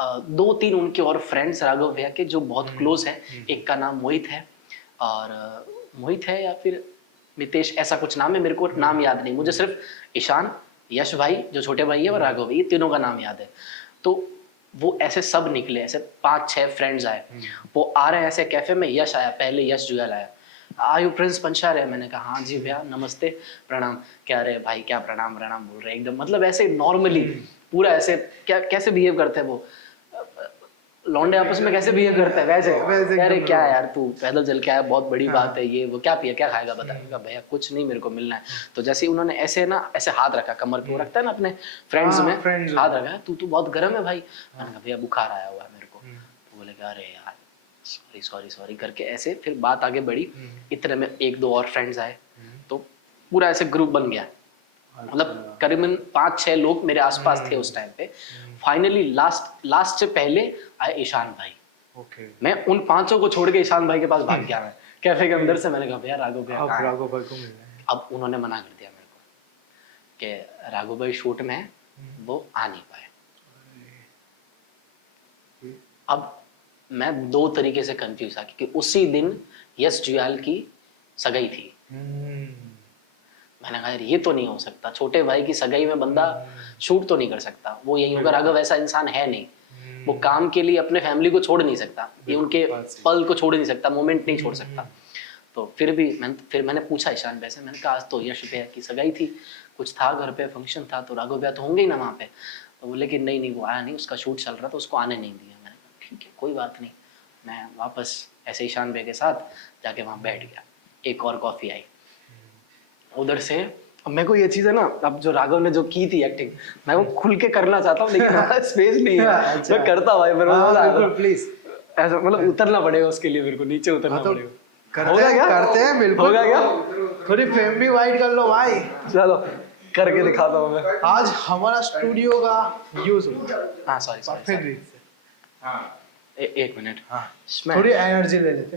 2-3 उनके और फ्रेंड्स राघव भैया के जो बहुत क्लोज हैं। एक का नाम मोहित है, और मोहित है या फिर मितेश, ऐसा कुछ नाम है, मेरे को नाम याद नहीं। मुझे सिर्फ ईशान, यश भाई जो छोटे भाई है, और राघव भाई, ये तीनों का नाम याद है। तो वो ऐसे सब निकले, ऐसे 5-6 फ्रेंड्स आए। वो आ रहे हैं ऐसे कैफे में, यश आया पहले, यश जुयाल आया, आयु प्रिंस पंचार है। मैंने कहा हाँ जी भैया नमस्ते प्रणाम। क्या रहे भाई, क्या प्रणाम प्रणाम बोल रहे एकदम, मतलब ऐसे नॉर्मली पूरा ऐसे, क्या कैसे बिहेव करते हैं वो लौंडे आपस में, कैसे बिहेव करते हैं वैसे। अरे क्या यार तू पैदल चल के आया, बहुत बड़ी बात है ये वो, क्या पिया क्या खाएगा बता। भैया कुछ नहीं, मेरे को मिलना है। तो जैसे ही उन्होंने ऐसे ना ऐसे हाथ रखा कमर पे, वो रखता है ना अपने फ्रेंड्स में, हाथ रखा, तू बहुत गर्म है भाई। मैंने कहा भैया बुखार आया हुआ है मेरे को। तो बोले अरे यार सॉरी करके ऐसे फिर बात आगे बढ़ी। इतने में 1-2 और फ्रेंड्स आए, तो पूरा ऐसे ग्रुप बन गया। मतलब करीबन 5-6 लोग मेरे आसपास थे उस टाइम पे। फाइनली लास्ट से पहले आए ईशान भाई। मैं उन 5 को छोड़ के ईशान भाई के पास भाग गया मैं कैफे के अंदर से। मैंने कहा भैया राघव भैया कहाँ है? अब उन्होंने मना कर दिया मेरे को कि राघव भाई शूट में है, वो आ नहीं पाए। अब मैं 2 तरीके से कंफ्यूज था, क्योंकि उसी दिन यश जुयाल की सगाई थी। मैंने कहा यार ये तो नहीं हो सकता, छोटे भाई की सगाई में बंदा शूट तो नहीं कर सकता, वो यही होगा। राघव ऐसा इंसान है नहीं, वो काम के लिए अपने फैमिली को छोड़ नहीं सकता, ये उनके पल को छोड़ नहीं सकता, मोमेंट नहीं छोड़ सकता। तो फिर मैंने पूछा ईशान भैया से, मैंने कहा आज तो यश भैया की सगाई थी, कुछ था घर पे फंक्शन था, तो राघव भैया तो होंगे ही ना वहाँ पे। तो बोले कि नहीं वो आया नहीं, उसका शूट चल रहा था, उसको आने नहीं दिया। मैंने कहा ठीक है कोई बात नहीं। मैं वापस ऐसे ईशान भैया के साथ जाके वहाँ बैठ गया। एक और कॉफ़ी आई उधर से अब मेरे को ये चीज है ना, अब जो राघव ने जो की थी एक्टिंग, मैं वो खुल के करना चाहता हूँ लेकिन हमारा स्पेस नहीं है। अच्छा। मैं करता भाई, मेरे को मजा आता। बिल्कुल प्लीज, ऐसा मतलब उतरना पड़ेगा उसके लिए, मेरे को नीचे उतरना तो पड़ेगा। करते हैं बिल्कुल। होगा क्या? थोड़ी फेम भी वाइड कर लो भाई। चलो करके दिखाता हूँ मैं। आज हमारा स्टूडियो का यूज होगा। हाँ सॉरी परफेक्ट रीत से। एक मिनट। हाँ Smash। थोड़ी एनर्जी ले लेते,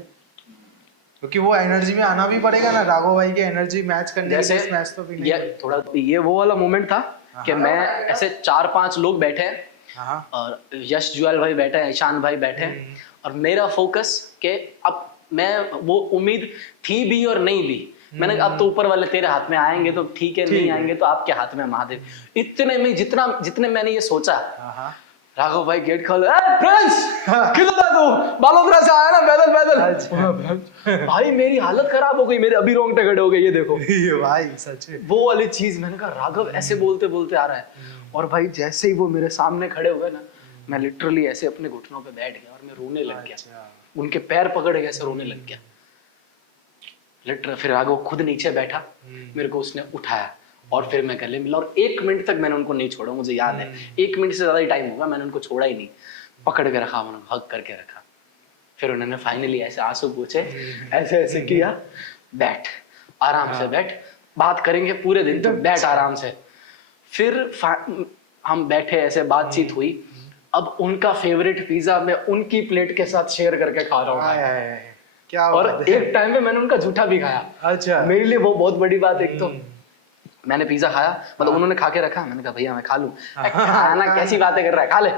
क्योंकि वो एनर्जी में आना भी पड़ेगा ना, राघव भाई की एनर्जी मैच करने के जैसे लिए स्मैश तो भी ये थोड़ा ये वो वाला मोमेंट था कि मैं ऐसे 4-5 लोग बैठे हैं हाँ और यश जुएल भाई बैठे हैं, ईशान भाई बैठे हैं, और मेरा फोकस के अब मैं वो उम्मीद थी भी और नहीं भी, मैंने कहा अब तो ऊपर वाले तेरे हाथ में आएंगे तो ठीक है, नहीं आएंगे तो आपके हाथ में महादेव। इतने में जितने मैंने ये सोचा, हाँ राघव भाई गेट खोल, प्रिंस किधर था तू? बालोतरा से आया ना पैदल पैदल। भाई मेरी हालत खराब हो गई, मेरे अभी रोंगटे खड़े हो गए, ये देखो ये भाई सच में वो वाली चीज। मैंने कहा राघव ऐसे बोलते बोलते आ रहा है, और भाई जैसे ही वो मेरे सामने खड़े हुए ना, मैं लिटरली ऐसे अपने घुटनों पे बैठ गया और मैं रोने लग गया। उनके पैर पकड़ के ऐसे रोने लग गया लिटरली। फिर राघव खुद नीचे बैठा, मेरे को उसने उठाया और फिर मैं गले मिला, और 1 मिनट तक मैंने उनको नहीं छोड़ा, मुझे याद है 1 मिनट से ज्यादा ही टाइम होगा, मैंने उनको छोड़ा ही नहीं, पकड़ के रखा, मैंने हग करके रखा। फिर उन्होंने फाइनली ऐसे आंसू पूछे, ऐसे ऐसे किया, बैठ आराम से बैठ, बात करेंगे पूरे दिन, तो बैठ आराम से। फिर हम बैठे, ऐसे बातचीत हुई। अब उनका फेवरेट पिज्जा मैं उनकी प्लेट के साथ शेयर करके खा रहा हूँ, क्या और बात है। एक टाइम पे मैंने उनका जूठा भी खाया। अच्छा मेरे लिए वो बहुत बड़ी बात। एक तो मैंने पिज्जा खाया, मतलब उन्होंने खा के रखा, मैंने कहा भैया मैं खा लूं, खाना कैसी बातें कर रहा है, खा ले।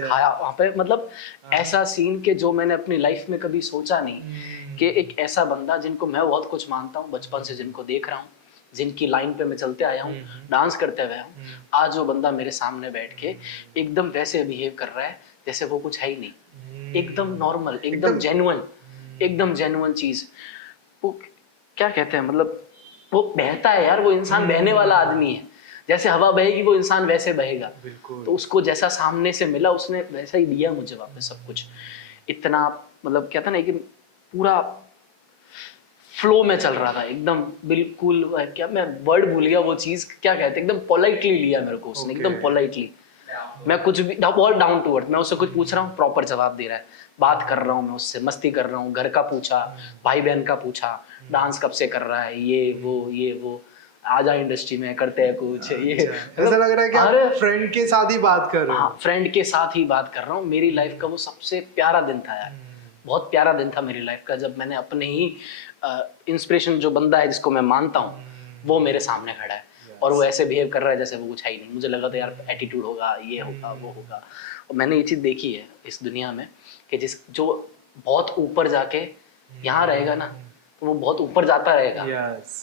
खाया वहां पे, मतलब ऐसा सीन के जो मैंने अपनी लाइफ में कभी सोचा नहीं, कि एक ऐसा बंदा जिनको मैं बहुत कुछ मानता हूँ बचपन से, जिनको देख रहा हूँ, जिनकी लाइन पे मैं चलते आया हूँ, डांस करते हुए हूँ, आज वो बंदा मेरे सामने बैठ के एकदम वैसे बिहेव कर रहा है जैसे वो कुछ है ही नहीं, एकदम नॉर्मल, एकदम जेन्युइन चीज। वो क्या कहते हैं, मतलब वो बहता है यार, वो इंसान बहने वाला आदमी है, जैसे हवा बहेगी वो इंसान वैसे बहेगा। तो उसको जैसा सामने से मिला उसने वैसा ही दिया मुझे वापस सब कुछ। इतना मतलब क्या था ना कि पूरा फ्लो में चल रहा था एकदम, बिल्कुल क्या मैं वर्ड भूल गया, वो चीज क्या कहते हैं, एकदम पोलाइटली लिया मेरे को उसने, एकदम पोलाइटली। मैं कुछ भी बहुत डाउन टू अर्थ, मैं उससे कुछ पूछ रहा हूँ प्रॉपर जवाब दे रहा है, बात कर रहा हूँ मैं उससे, मस्ती कर रहा हूँ, घर का पूछा, भाई बहन का पूछा, डांस कब से कर रहा है, ये वो आजा इंडस्ट्री में करते हैं कुछ, ये ऐसा लग रहा है कि आप फ्रेंड के साथ ही बात कर रहे हो। हाँ फ्रेंड के साथ ही बात कर रहा हूँ। मेरी लाइफ का वो सबसे प्यारा दिन था यार, बहुत प्यारा दिन था मेरी लाइफ का, जब मैंने अपने ही इंस्पिरेशन जो बंदा है जिसको मैं मानता हूँ वो मेरे सामने खड़ा है, और वो ऐसे बिहेव कर रहा है जैसे वो कुछ है ही नहीं। मुझे लगा था यार एटीट्यूड होगा, ये होगा, वो होगा, और मैंने ये चीज देखी है इस दुनिया में कि जो बहुत ऊपर जाके यहाँ रहेगा ना, तो वो बहुत ऊपर जाता रहेगा,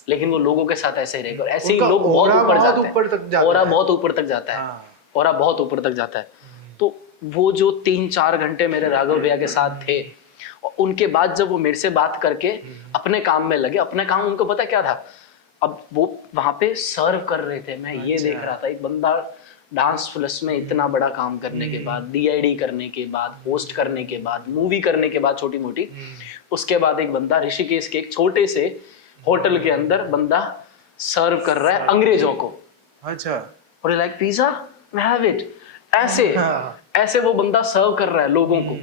लेकिन वो लोगों के साथ ऐसे ही रहेगा, और ऐसे ही लोग बहुत ऊपर जाते हैं, और बहुत ऊपर तक जाता है, और बहुत ऊपर तक जाता है। तो वो जो 3-4 घंटे मेरे राघव भैया के साथ थे, और उनके बाद जब वो मेरे से बात करके अपने काम में लगे, अपने काम उनको पता क्या था, अब वो वहां पे सर्व कर रहे थे, मैं ये देख रहा था एक बंदा डांस प्लस में इतना बड़ा काम करने के बाद, डीआईडी करने के बाद, होस्ट करने के बाद, मूवी करने के बाद छोटी मोटी, उसके बाद एक बंदा ऋषिकेश के एक छोटे से होटल के अंदर बंदा सर्व कर रहा है अंग्रेजों को। अच्छा, और लाइक पिज्जा, हैव इट, ऐसे वो बंदा सर्व कर रहा है लोगों को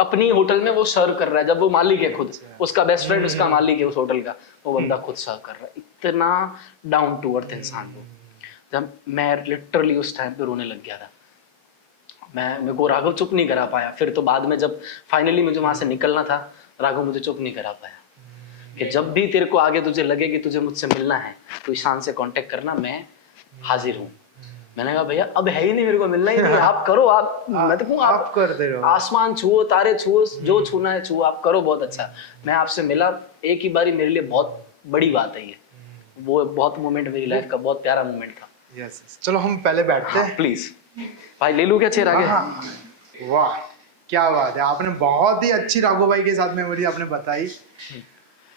अपनी होटल में, वो सर्व कर रहा है, जब वो मालिक है खुद, उसका बेस्ट फ्रेंड उसका मालिक है उस होटल का, वो बंदा खुद सर्व कर रहा है। इतना डाउन टू अर्थ इंसान वो, जब मैं लिटरली उस टाइम पे रोने लग गया था। मेरे को राघव चुप नहीं करा पाया। फिर तो बाद में जब फाइनली मुझे वहां से निकलना था, राघव मुझे चुप नहीं करा पाया कि जब भी तेरे को आगे तुझे लगे कि तुझे मुझसे मिलना है तो ईशान से कांटेक्ट करना, मैं हाजिर हूँ। मैंने कहा भैया अब है ही नहीं, मेरे को मिलना ही नहीं, आप करो, आप मैं तो कहूँ आप कर दे रहे हो, आसमान छुओ, तारे छुओ, जो छूना है छुओ, आप करो, बहुत अच्छा। मैं आपसे मिला एक ही बारी, मेरे लिए बहुत बड़ी बात है ये, वो बहुत मोमेंट मेरी लाइफ का बहुत प्यारा मोमेंट था। यस, चलो हम पहले बैठते हैं। प्लीज भाई ले लूं क्या चेयर आगे? वाह क्या बात है, आपने बहुत ही अच्छी राघव भाई के साथ मेमोरी आपने बताई।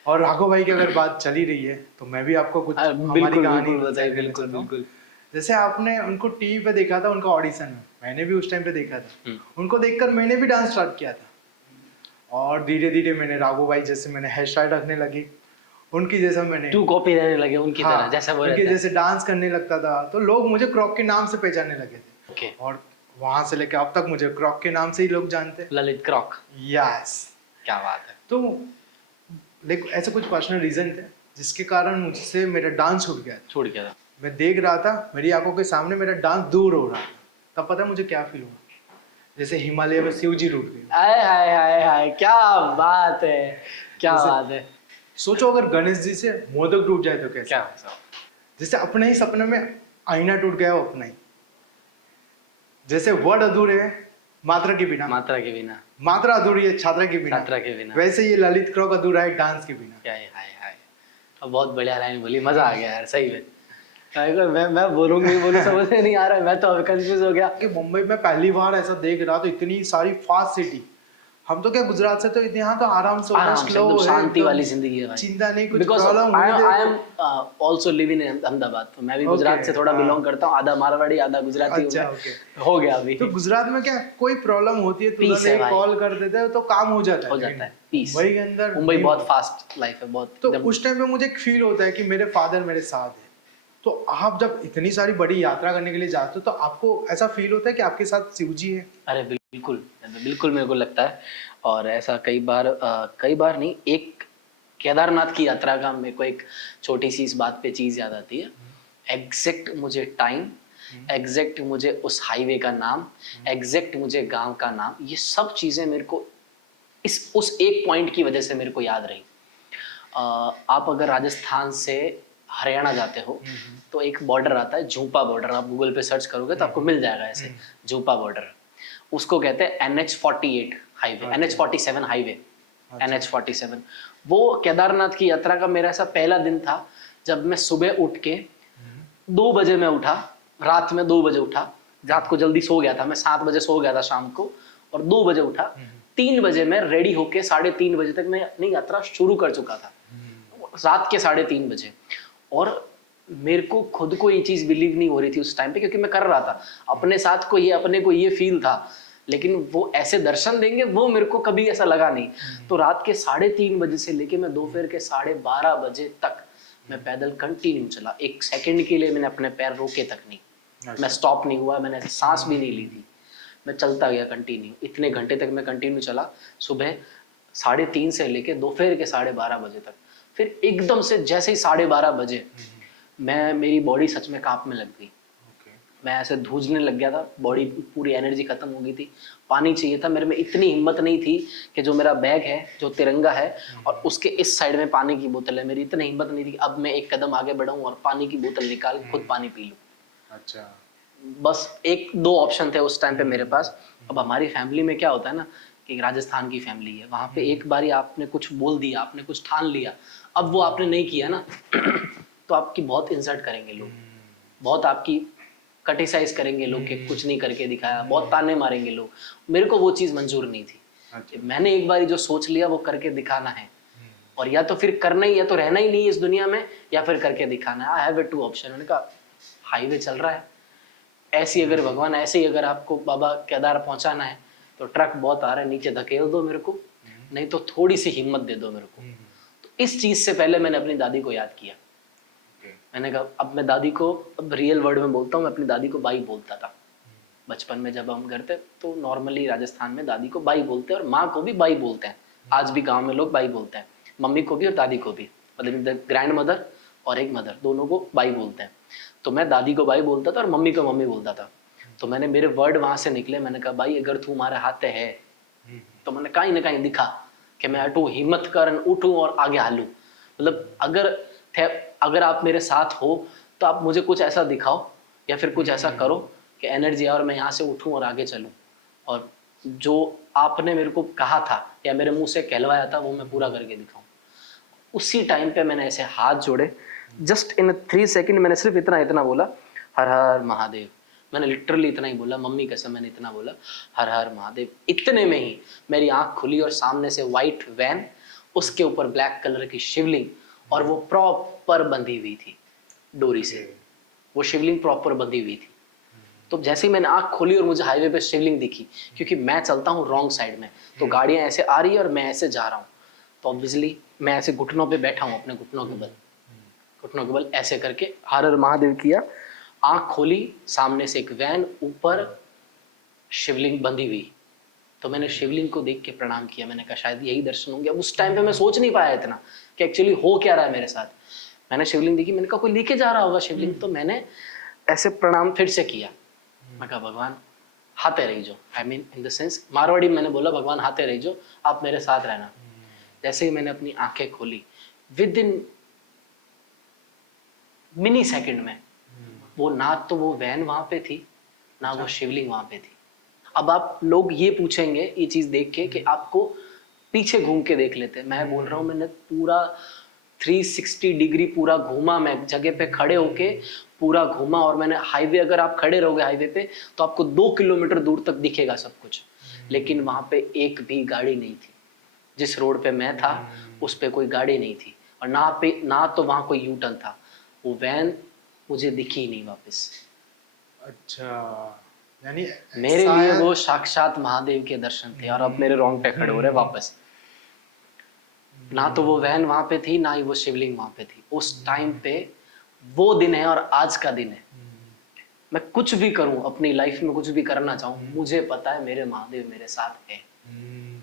और राघव भाई की अगर बात चली रही है तो मैं भी आपको कुछ हमारी कहानी बताई। बिल्कुल। जैसे आपने उनको टीवी पे देखा था, उनका ऑडिशन में, मैंने भी उस टाइम पे देखा था, उनको देखकर मैंने भी डांस स्टार्ट किया था, और धीरे धीरे मैंने राघव भाई जैसे मैंने हेयर स्टाइल रखने लगी, उनकी जैसा मैंने टू कॉपी रहने लगे उनकी हाँ, तरह, जैसा वो उनके रहता है। जैसे डांस करने लगता था, तो लोग मुझे क्रॉक के नाम से पहचानने लगे थे। ओके, और वहां से लेके अब तक मुझे क्रॉक के नाम से ही लोग जानते हैं। ललित क्रॉक, यस। क्या बात है। तो लाइक ऐसे कुछ पर्सनल रीजन थे जिसके कारण मुझसे मेरा डांस छूट गया था। छूट गया था। मैं देख रहा था मेरी आंखों के सामने मेरा डांस दूर हो रहा था, तब पता है मुझे क्या फील हुआ, जैसे हिमालय में शिव जी रूठ गए। हाय हाय हाय हाय, क्या बात है, क्या जैसे- बात है। सोचो अगर गणेश जी से मोदक टूट जाए तो कैसे। क्या जैसे अपने ही सपने में आईना टूट गया हो अपना ही, जैसे वर्ड अधूरे है मात्रा के बिना, मात्रा के बिना, मात्रा अधूरी है छात्रा के बिना, छात्रा के बिना, वैसे ये ललित क्रॉक अधूरा है डांस के बिना। क्या है, हाय हाय। अब बहुत बढ़िया लाइन बोली, मजा आ गया यार सही में। मैं बोलूंगी समझ में नहीं आ रहा है, मैं तो अब कंफ्यूज हो गया। कि मुंबई में पहली बार ऐसा देख रहा तो इतनी सारी फास्ट सिटी, हम तो क्या गुजरात से तो यहाँ तो आराम से होता है, आराम से, slow एकदम है, शांति एकदम वाली जिंदगी है भाई। चिंता नहीं, कुछ because problem I am also living in Ahmedabad, तो मैं भी गुजरात से थोड़ा बिलोंग करता हूँ, आधा मारवाड़ी आधा गुजराती हूँ अच्छा मैं। ओके। हो गया अभी। तो गुजरात में क्या कोई प्रॉब्लम होती है Peace है तुरंत भाई। कॉल कर देते हैं तो काम हो जाता है। हो जाता है, पीस। मुंबई के अंदर मुंबई नहीं बहुत होता। फास्ट लाइफ है, बहुत तो एकदम। उस टाइम पे मुझे एक फील होता है कि मेरे फादर मेरे साथ है। तो आप जब इतनी सारी बड़ी यात्रा करने के लिए जाते हो तो आपको ऐसा फील होता है कि आपके साथ शिव जी है? अरे बिल्कुल बिल्कुल, मेरे को लगता है। और ऐसा कई बार नहीं, एक केदारनाथ की यात्रा का मेरे को एक छोटी सी इस बात पे चीज याद आती है। एग्जैक्ट मुझे टाइम, एग्जैक्ट मुझे उस हाईवे का नाम, एग्जैक्ट मुझे गांव का नाम, ये सब चीजें मेरे को उस एक पॉइंट की वजह से मेरे को याद रही। आप अगर राजस्थान से हरियाणा जाते हो तो एक बॉर्डर आता है झूपा बॉर्डर, आप गूगल पे सर्च करोगे तो आपको मिल जाएगा ऐसे, झूपा बॉर्डर। उसको कहते हैं NH48 highway, NH47 highway, NH47। वो केदारनाथ की यात्रा का मेरा ऐसा पहला दिन था जब मैं सुबह उठ के 2 बजे मैं उठा, रात में 2 बजे उठा, रात को जल्दी सो गया था मैं, 7 बजे सो गया था शाम को, और 2 बजे उठा। 3 बजे मैं रेडी होके 3:30 बजे तक मैं अपनी यात्रा शुरू कर चुका था, रात के 3:30 बजे। और मेरे को खुद को ये चीज बिलीव नहीं हो रही थी उस टाइम पे, क्योंकि मैं कर रहा था अपने साथ को, ये अपने को ये फील था, लेकिन वो ऐसे दर्शन देंगे वो मेरे को कभी ऐसा लगा नहीं। तो रात के 3:30 बजे से लेके मैं दोपहर के 12:30 बजे तक मैं पैदल कंटिन्यू चला, एक सेकंड के लिए मैंने अपने पैर रोके तक नहीं, मैं स्टॉप नहीं हुआ, मैंने सांस भी नहीं ली थी, मैं चलता गया कंटिन्यू। इतने घंटे तक मैं कंटिन्यू चला, सुबह 3:30 से लेके दोपहर के 12:30 बजे तक। फिर एकदम से जैसे ही 12:30 बजे मेरी बॉडी सच में कांपने लग गई, मैं ऐसे धूजने लग गया था, बॉडी पूरी एनर्जी खत्म हो गई थी, पानी चाहिए था मेरे में। इतनी हिम्मत नहीं थी कि जो मेरा बैग है, जो तिरंगा है और उसके इस साइड में पानी की बोतल है, मेरी इतनी हिम्मत नहीं थी कि अब मैं एक कदम आगे बढ़ाऊं और पानी की बोतल निकाल खुद पानी पी लूं। अच्छा। बस 1-2 ऑप्शन थे उस टाइम पे मेरे पास। अब हमारी फैमिली में क्या होता है ना कि राजस्थान की फैमिली है, वहाँ पे एक बारी आपने कुछ बोल दिया, आपने कुछ ठान लिया, अब वो आपने नहीं किया ना तो आपकी बहुत इंसल्ट करेंगे लोग, बहुत आपकी क्रिटिसाइज करेंगे लोग कि कुछ नहीं करके दिखाया, बहुत ताने मारेंगे लोग। मेरे को वो चीज़ मंजूर नहीं थी। अच्छा। मैंने एक बारी जो सोच लिया वो करके दिखाना है, और या तो फिर करना ही है तो रहना ही नहीं है इस दुनिया में, या फिर करके दिखाना है। I have 2 option. मैंने कहा हाईवे चल रहा है, ऐसी अगर भगवान ऐसे ही अगर आपको बाबा केदार पहुंचाना है तो ट्रक बहुत आ रहा है, नीचे धकेल दो मेरे को, नहीं तो थोड़ी सी हिम्मत दे दो मेरे को। तो इस चीज से पहले मैंने अपनी दादी को याद किया। मैंने कहा अब मैं दादी को, अब रियल वर्ड में बोलता हूँ, मैं अपनी दादी को बाई बोलता था बचपन में। जब हम घर थे तो नॉर्मली राजस्थान में दादी को बाई बोलते हैं और माँ को भी बाई बोलते हैं, आज भी गाँव में लोग बाई बोलते हैं, मम्मी को भी और दादी को भी, मतलब ग्रैंड मदर और एक मदर दोनों को बाई बोलते हैं। तो मैं दादी को बाई बोलता था और मम्मी को मम्मी बोलता था। तो मैंने, मेरे वर्ड वहां से निकले, मैंने कहा भाई अगर तू हमारे हाथ है तो मैंने कहीं ना कहीं दिखा कि मैं अटू, हिम्मत कर उठूं और आगे हालूं। मतलब अगर आप मेरे साथ हो तो आप मुझे कुछ ऐसा दिखाओ या फिर कुछ ऐसा करो कि एनर्जी आए और मैं यहाँ से उठूं और आगे चलूं, और जो आपने मेरे को कहा था या मेरे मुंह से कहलवाया था वो मैं पूरा करके दिखाऊं। उसी टाइम पे मैंने ऐसे हाथ जोड़े, जस्ट इन 3 सेकंड मैंने सिर्फ इतना बोला, हर हर महादेव। मैंने लिटरली इतना ही बोला, मम्मी कसम मैंने इतना बोला, हर हर महादेव। इतने में ही मेरी आंख खुली और सामने से व्हाइट वैन, उसके ऊपर ब्लैक कलर की शिवलिंग, और वो प्रॉपर बंधी हुई थी डोरी से, वो शिवलिंग प्रॉपर बंधी हुई थी। तो जैसे ही मैंने आंख खोली और मुझे हाईवे पे शिवलिंग दिखी, क्योंकि मैं चलता हूँ रॉन्ग साइड में, तो गाड़ियां ऐसे आ रही है और मैं ऐसे जा रहा हूँ, तो ऑब्वियसली मैं ऐसे घुटनों पे बैठा हूँ, अपने घुटनों के बल ऐसे करके हर हर महादेव किया, आंख खोली, सामने से एक वैन, ऊपर शिवलिंग बंधी हुई। तो मैंने शिवलिंग को देख के प्रणाम किया, मैंने कहा शायद यही दर्शन होंगे। अब उस टाइम पे मैं सोच नहीं पाया इतना कि एक्चुअली हो क्या रहा है मेरे साथ। मैंने शिवलिंग देखी, मैंने कहा कोई लेके जा रहा होगा शिवलिंग, तो मैंने ऐसे प्रणाम फिर से किया। मैं कहा भगवान हाथे रही जो, I mean in the sense Marwari में मैंने बोला भगवान हाथे रही जो, आप मेरे साथ रहना। जैसे ही मैंने अपनी आंखें खोली, विद इन मिनी सेकंड में वो ना तो वो वैन वहां पे थी, ना वो शिवलिंग वहां पे थी। अब आप लोग ये पूछेंगे ये चीज देख के कि आपको पीछे घूम के देख लेते। मैं बोल रहा हूँ मैंने पूरा 360 डिग्री पूरा घूमा, मैं जगह पे खड़े होके पूरा घूमा। और मैंने हाईवे, अगर आप खड़े रहोगे हाईवे पे तो आपको 2 किलोमीटर दूर तक दिखेगा सब कुछ, लेकिन वहां पे एक भी गाड़ी नहीं थी। जिस रोड पे मैं था उस पे कोई गाड़ी नहीं थी, और ना तो वहां कोई यू टर्न था। वो वैन मुझे दिखी ही नहीं वापस। अच्छा, यानी मेरे लिए वो साक्षात महादेव के दर्शन थे। और अब मेरे रोंगटे खड़े हो रहे वापस। ना तो वो वैन वहां पे थी, ना ही वो शिवलिंग वहां पे थी उस टाइम पे। वो दिन है और आज का दिन है। मैं कुछ भी करूं अपनी लाइफ में, कुछ भी करना चाहूं, मुझे पता है मेरे महादेव मेरे साथ है।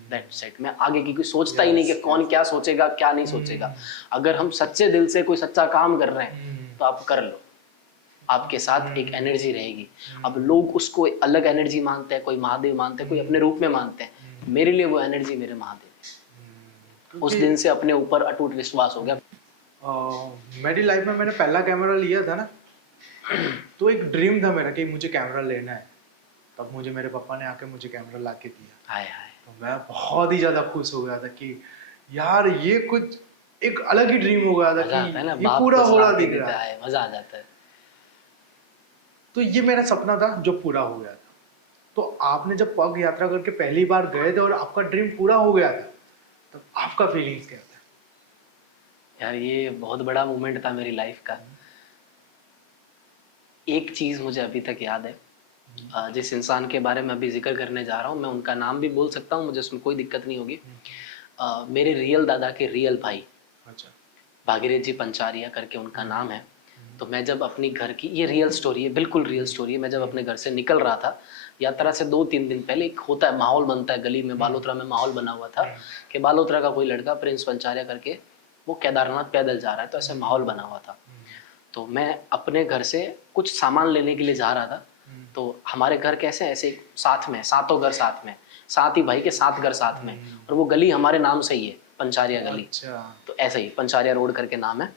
That's it. मैं आगे की कोई सोचता ही नहीं कि कौन क्या सोचेगा क्या नहीं सोचेगा। अगर हम सच्चे दिल से कोई सच्चा काम कर रहे हैं तो आप कर लो, आपके साथ एक एनर्जी रहेगी। अब लोग उसको अलग एनर्जी मानते हैं, कोई महादेव मानते हैं, कोई अपने रूप में मानते हैं। मेरे लिए वो एनर्जी मेरे महादेव है। उस दिन से अपने ऊपर अटूट विश्वास हो गया। मेरी लाइफ में मैंने पहला कैमरा लिया था ना, तो एक ड्रीम था मेरा कि मुझे कैमरा लेना है। तब मुझे मेरे पापा ने आके मुझे कैमरा ला के दिया। हाय हाय। तो मैं बहुत ही ज्यादा खुश हो गया था कि यार ये कुछ एक अलग ही ड्रीम हो गया था मजा आता है ना, कि ये बाप पूरा को हो रहा सलाह दिख देता रहा है। है, मजा आ जाता है। तो ये मेरा सपना था जो पूरा हो गया था। तो आपने जब पग यात्रा करके पहली बार गए थे और आपका ड्रीम पूरा हो गया था, तब आपका फीलिंग्स क्या था? यार ये बहुत बड़ा मोमेंट था मेरी लाइफ का। एक चीज मुझे अभी तक याद है, जिस इंसान के बारे में अभी जिक्र करने जा रहा हूँ, मैं उनका नाम भी बोल सकता हूँ, मुझे उसमें कोई दिक्कत नहीं होगी। मेरे रियल दादा के रियल भाई, अच्छा। भागीरथ जी पंचारिया करके उनका नाम है। तो मैं जब अपनी घर की, ये रियल स्टोरी है, बिल्कुल रियल स्टोरी है। मैं जब अपने घर से निकल रहा था यात्रा से 2-3 दिन पहले, एक होता है माहौल बनता है गली में, बालोतरा में माहौल बना हुआ था कि बालोतरा का कोई लड़का प्रिंस पंचारिया करके वो केदारनाथ पैदल जा रहा है, तो ऐसे माहौल बना हुआ था। तो मैं अपने घर से कुछ सामान लेने के लिए जा रहा था। तो हमारे घर कैसे ऐसे साथ में, सातों घर साथ में, 7 ही भाई के 7 घर साथ में, और वो गली हमारे नाम से ही है, पंचारिया गली। अच्छा। तो ऐसे ही पंचारिया रोड करके नाम है।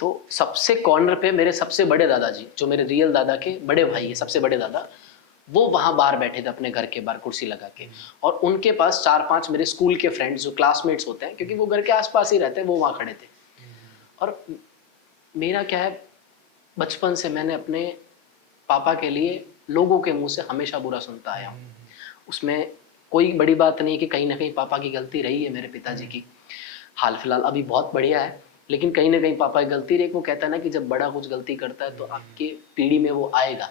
तो सबसे कॉर्नर पे मेरे सबसे बड़े दादाजी, जो मेरे रियल दादा के बड़े भाई है, सबसे बड़े दादा, वो वहां बाहर बैठे थे अपने घर के बाहर कुर्सी लगा के। और उनके पास 4-5 मेरे स्कूल के फ्रेंड्स जो क्लासमेट्स होते हैं, क्योंकि वो घर के आसपास ही रहते हैं, वो वहां खड़े थे। और मेरा क्या है, बचपन से मैंने अपने पापा के लिए लोगों के मुंह से हमेशा बुरा सुनता आया हूँ। उसमें कोई बड़ी बात नहीं कि कहीं ना कहीं पापा की गलती रही है, मेरे पिताजी की। हाल फिलहाल अभी बहुत बढ़िया है, लेकिन कहीं ना कहीं पापा की गलती रही। वो कहता है ना कि जब बड़ा कुछ गलती करता है तो आपके पीढ़ी में वो आएगा।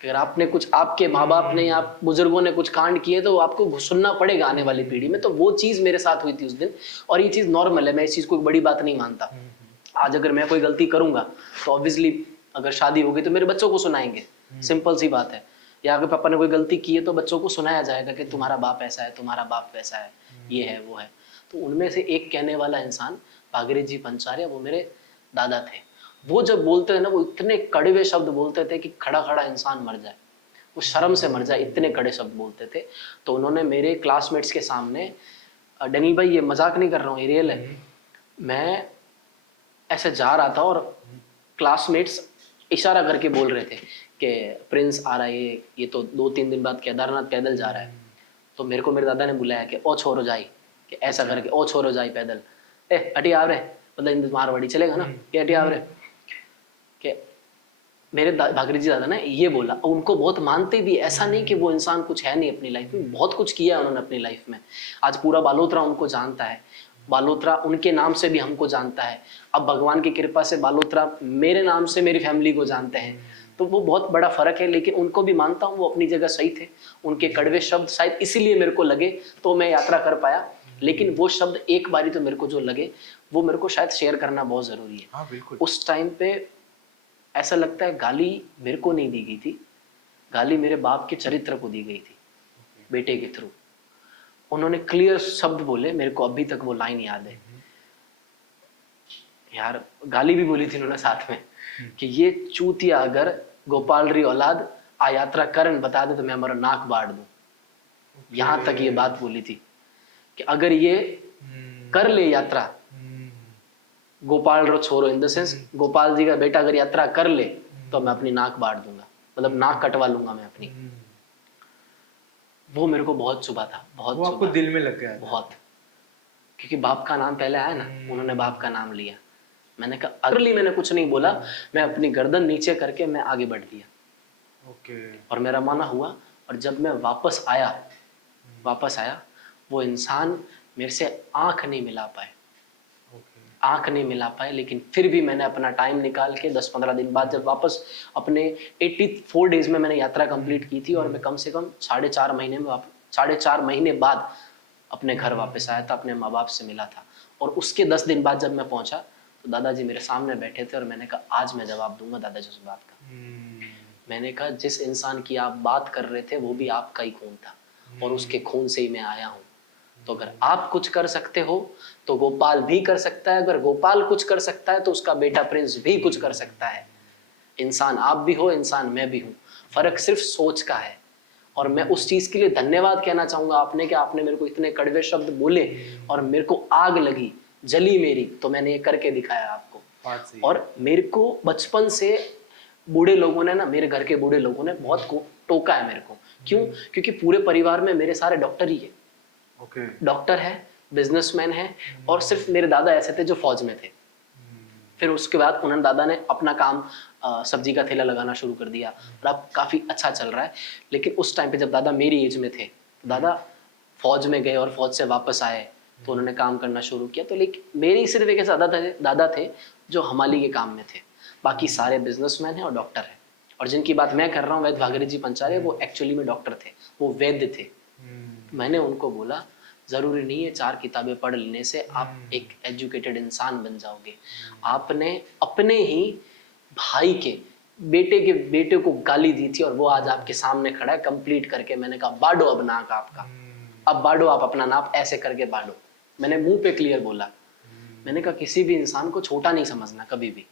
अगर आपने कुछ, आपके माँ बाप ने या बुजुर्गों ने कुछ कांड किए तो आपको सुनना पड़ेगा आने वाली पीढ़ी में। तो वो चीज़ मेरे साथ हुई थी उस दिन, और ये चीज़ नॉर्मल है, मैं इस चीज़ को बड़ी बात नहीं मानता। आज अगर मैं कोई गलती करूंगा तो ऑब्वियसली अगर शादी होगी तो मेरे बच्चों को सुनाएंगे, सिंपल सी बात है। या अगर पापा ने कोई गलती की है तो बच्चों को सुनाया जाएगा कि तुम्हारा बाप ऐसा है, तुम्हारा बाप वैसा है, ये है वो है। तो उनमें से एक कहने वाला इंसान भागीरथ जी पंचारिया, वो मेरे दादा थे। वो जब बोलते थे ना, वो इतने कड़वे शब्द बोलते थे कि खड़ा खड़ा इंसान मर जाए, वो शर्म से मर जाए, इतने कड़े शब्द बोलते थे। तो उन्होंने मेरे क्लासमेट्स के सामने, डैनियल भाई ये मजाक नहीं कर रहा हूँ, ये रियल है, मैं ऐसे जा रहा था और क्लासमेट्स इशारा करके बोल रहे थे कि प्रिंस आ रहा है, ये तो 2-3 दिन बाद केदारनाथ पैदल जा रहा है। तो मेरे को मेरे दादा ने बुलाया कि ओ छोरो जाई, कि ऐसा करके ओ छोरो जाई पैदल, ए हटी आ रहे, मतलब मारवाड़ी चलेगा ना, कि हटी आ रहे। कि मेरे भागीरथ जी दादा ने ये बोला। उनको बहुत मानते भी, ऐसा नहीं कि वो इंसान कुछ है नहीं अपनी लाइफ में, बहुत कुछ किया है उन्होंने अपनी लाइफ में। आज पूरा बालोतरा उनको जानता है, बालोतरा उनके नाम से भी हमको जानता है। अब भगवान की कृपा से बालोतरा मेरे नाम से मेरी फैमिली को जानते हैं। तो वो बहुत बड़ा फर्क है, लेकिन उनको भी मानता हूँ, वो अपनी जगह सही थे। उनके कड़वे शब्द शायद इसीलिए मेरे को लगे, तो मैं यात्रा कर पाया। लेकिन वो शब्द एक बारी तो मेरे को जो लगे, वो मेरे को शायद शेयर करना बहुत जरूरी है। हाँ बिल्कुल। उस टाइम पे ऐसा लगता है गाली मेरे को नहीं दी गई थी, गाली मेरे बाप के चरित्र को दी गई थी, बेटे के थ्रू। उन्होंने क्लियर शब्द बोले, मेरे को अभी तक वो लाइन याद है यार। गाली भी बोली थी उन्होंने साथ में कि ये चूतिया अगर गोपाल री औलाद आ यात्रा करन बता दे तो मैं हमारा नाक बांट दूं। यहां तक ये बात बोली थी कि अगर ये कर ले यात्रा, गोपाल रो छोरो in the sense Gopal ji का बेटा अगर यात्रा कर ले तो मैं अपनी नाक बांट दूंगा, मतलब नाक कटवा लूंगा मैं अपनी। वो मेरे को बहुत चुभा था, बहुत वो आपको दिल में लग गया है। बहुत, क्योंकि बाप का नाम पहले आया ना, उन्होंने बाप का नाम लिया। मैंने कहा अगली मैंने कुछ नहीं बोला, मैं अपनी गर्दन नीचे करके मैं आगे बढ़ दिया। ओके। और मेरा माना हुआ। और जब मैं वापस आया वो इंसान मेरे से आंख नहीं मिला पाए, आंख नहीं मिला पाए, लेकिन फिर भी मैंने अपना टाइम निकाल के 10-15 दिन बाद जब वापस अपने 84 डेज में मैंने यात्रा कंप्लीट की थी, और मैं कम से कम 4.5 महीने बाद अपने घर वापस आया था, अपने माँ बाप से मिला था। और उसके 10 दिन बाद जब मैं पहुंचा तो दादाजी मेरे सामने बैठे थे, और मैंने कहा आज मैं जवाब दूंगा दादाजी उस बात का। मैंने कहा जिस इंसान की आप बात कर रहे थे वो भी आपका ही खून था, और उसके खून से ही मैं आया हूँ। तो अगर आप कुछ कर सकते हो तो गोपाल भी कर सकता है, अगर गोपाल कुछ कर सकता है तो उसका बेटा प्रिंस भी कुछ कर सकता है। इंसान आप भी हो, इंसान मैं भी हूँ, फर्क सिर्फ सोच का है। और मैं उस चीज के लिए धन्यवाद कहना चाहूंगा आपने, कि आपने मेरे को इतने कड़वे शब्द बोले और मेरे को आग लगी, जली मेरी, तो मैंने ये करके दिखाया आपको। और मेरे को बचपन से बूढ़े लोगों ने ना, मेरे घर के बूढ़े लोगों ने बहुत टोका है मेरे को। क्यों? क्योंकि पूरे परिवार में मेरे सारे डॉक्टर ही है। डॉक्टर है, बिजनेसमैन है, और सिर्फ मेरे दादा ऐसे थे जो फौज में थे। फिर उसके बाद उन्होंने दादा ने अपना काम सब्जी का ठेला लगाना शुरू कर दिया, और अब काफी अच्छा चल रहा है। लेकिन उस टाइम पे जब दादा मेरी एज में थे, दादा फौज में गए और फौज से वापस आए तो उन्होंने काम करना शुरू किया। तो लेकिन मेरी सिर्फ एक ऐसा दादा थे जो हमाली के काम में थे, बाकी सारे बिजनेसमैन हैं और डॉक्टर हैं। और जिनकी बात मैं कर रहा हूँ वैद्य भागीरथ जी पंचारे, वो एक्चुअली में डॉक्टर थे, वो वैद्य थे। मैंने उनको बोला जरूरी नहीं है 4 किताबें पढ़ लेने से आप एक एजुकेटेड इंसान बन जाओगे। आपने अपने ही भाई के बेटे को गाली दी थी और वो आज आपके सामने खड़ा है कंप्लीट करके। मैंने कहा बांटो अब नाक आपका, अब बांटो आप अपना नाप ऐसे करके बांटो। मैंने मुंह पे क्लियर बोला। मैंने कहा किसी भी इंसान को छोटा नहीं समझना कभी भी,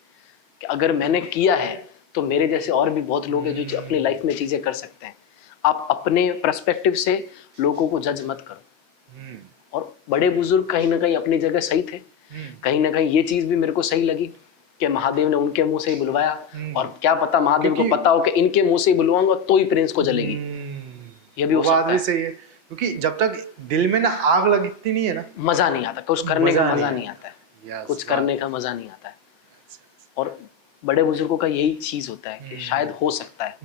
कि अगर मैंने किया है तो मेरे जैसे और भी बहुत लोग हैं जो अपनी लाइफ में चीजें कर सकते हैं। आप अपने पर्सपेक्टिव से लोगों को जज मत करो। और बड़े बुजुर्ग कहीं ना कहीं अपनी जगह सही थे, कहीं ना कहीं ये चीज भी मेरे को सही लगी कि महादेव ने उनके मुंह से ही बुलवाया। और क्या पता महादेव को पता हो कि इनके मुंह से ही बुलवाऊंगा तो ही प्रिंस को जलेगी, ये भी हो सकता है। सही है, क्योंकि जब तक दिल में ना आग लगती नहीं है ना, मजा नहीं आता, कुछ करने का मजा नहीं आता है, कुछ करने का मजा नहीं आता है। और बड़े बुजुर्गों का यही चीज होता है कि शायद हो सकता है,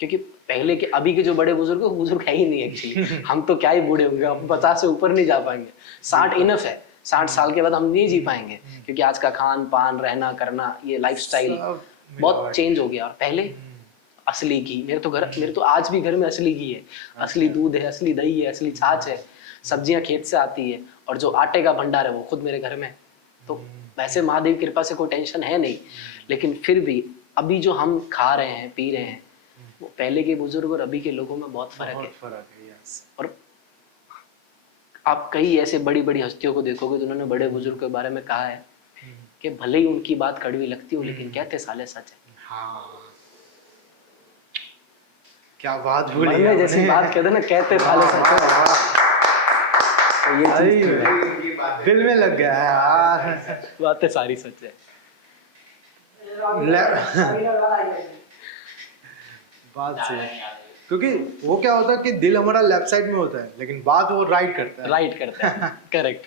क्योंकि पहले के अभी के जो बड़े बुजुर्ग है, बुजुर्ग है ही नहीं एक्चुअली। हम तो क्या ही बूढ़े होंगे, हम 50 से ऊपर नहीं जा पाएंगे। 60 इनफ है, 60 साल के बाद हम नहीं जी पाएंगे, क्योंकि आज का खान पान, रहना करना, ये लाइफस्टाइल बहुत चेंज हो गया। और पहले असली घी, मेरे तो आज भी घर में असली घी है, असली दूध है, असली दही है, असली छाछ है, सब्जियां खेत से आती है, और जो आटे का भंडार है वो खुद मेरे घर में। तो वैसे महादेव की कृपा से कोई टेंशन है नहीं, लेकिन फिर भी अभी जो हम खा रहे हैं, पी रहे हैं, वो पहले के बुजुर्ग और अभी के लोगों में बहुत फर्क है। और आप कई ऐसे बड़ी बड़ी हस्तियों को देखोगे जिन्होंने बड़े बुजुर्ग के बारे में कहा है कि भले ही उनकी बात कड़वी लगती हो, लेकिन कहते साले सच है। हाँ, क्या बात बोली है, जैसी बात कहते ना, कहते साले सच है। तो ये चीज दिल में लग गया है यार, बातें सारी सच है। बात से, क्योंकि वो क्या होता है कि दिल हमारा लेफ्ट साइड में होता है, लेकिन बात वो राइट करता है। करेक्ट।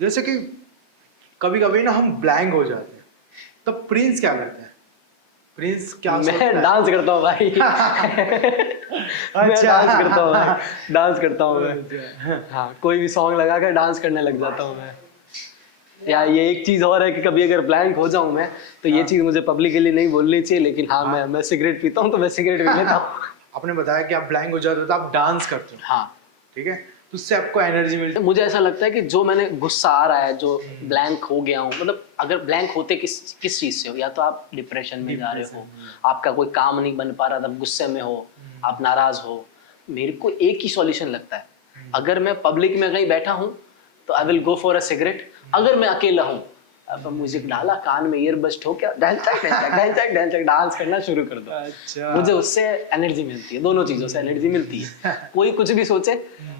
जैसे कि कभी कभी ना हम ब्लैंक हो जाते हैं, तो प्रिंस क्या करता है? प्रिंस क्या मैं डांस करता हूँ भाई। मैं डांस करता हूँ मैं। हाँ, कोई भी सॉन्ग लगा कर डांस करने लग जाता हूँ मैं। या ये एक चीज और है कि कभी अगर ब्लैंक हो जाऊं मैं, तो ये चीज मुझे पब्लिकली नहीं बोलनी चाहिए, लेकिन हाँ, मैं सिगरेट पीता हूँ तो मैं सिगरेट पी लेता हूँ। आपने बताया कि आप ब्लैंक हो जाते हो तो आप डांस करते हो। हाँ, ठीक है। तो उससे आपको एनर्जी मिलती मुझे ऐसा लगता है कि जो मैंने गुस्सा आ रहा है, जो ब्लैंक हो गया हूँ, मतलब अगर ब्लैंक होते किस चीज से हो, या तो आप डिप्रेशन में जा रहे हो, आपका कोई काम नहीं बन पा रहा था, गुस्से में हो, आप नाराज हो, मेरे को एक ही सॉल्यूशन लगता है, अगर मैं पब्लिक में कहीं बैठा हूँ तो I will go for a cigarette. अगर मैं अकेला हूँ, अब म्यूजिक डाला, कान में ईयरबड्स ठोक के डांस करना शुरू कर दो। अच्छा, मुझे उससे एनर्जी मिलती है, दोनों चीजों से एनर्जी मिलती है। कोई कुछ भी सोचे,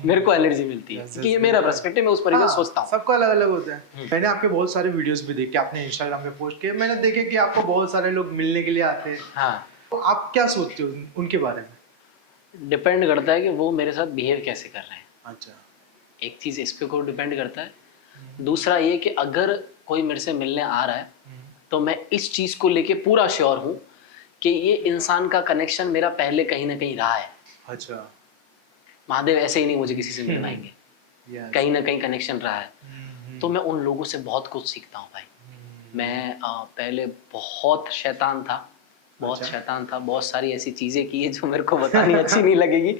मेरे को एनर्जी मिलती है, क्योंकि ये मेरा पर्सपेक्टिव, मैं उस तरीके से सोचता हूँ। सबका अलग अलग होता है। मैंने आपके बहुत सारे वीडियोस भी देखे, आपने इंस्टाग्राम पे पोस्ट किए, मैंने देखे कि आपको बहुत सारे लोग मिलने के लिए आते हैं। हाँ, तो आप क्या सोचते हो उनके बारे में? डिपेंड करता है कि वो मेरे साथ बिहेव कैसे कर रहे हैं। अच्छा, एक चीज इस पे को डिपेंड करता है। दूसरा ये कि अगर कोई मेरे से मिलने आ रहा है तो मैं इस चीज को लेके पूरा श्योर हूँ कि ये इंसान का कनेक्शन मेरा पहले कहीं ना कहीं रहा है। अच्छा, महादेव ऐसे ही नहीं मुझे किसी से मिलवाएंगे, yes, कहीं ना कहीं कनेक्शन रहा है। तो मैं उन लोगों से बहुत कुछ सीखता हूँ भाई। मैं पहले बहुत शैतान था, बहुत अच्छा। शैतान था, बहुत सारी ऐसी चीजें की है जो मेरे को बतानी अच्छी नहीं लगेगी,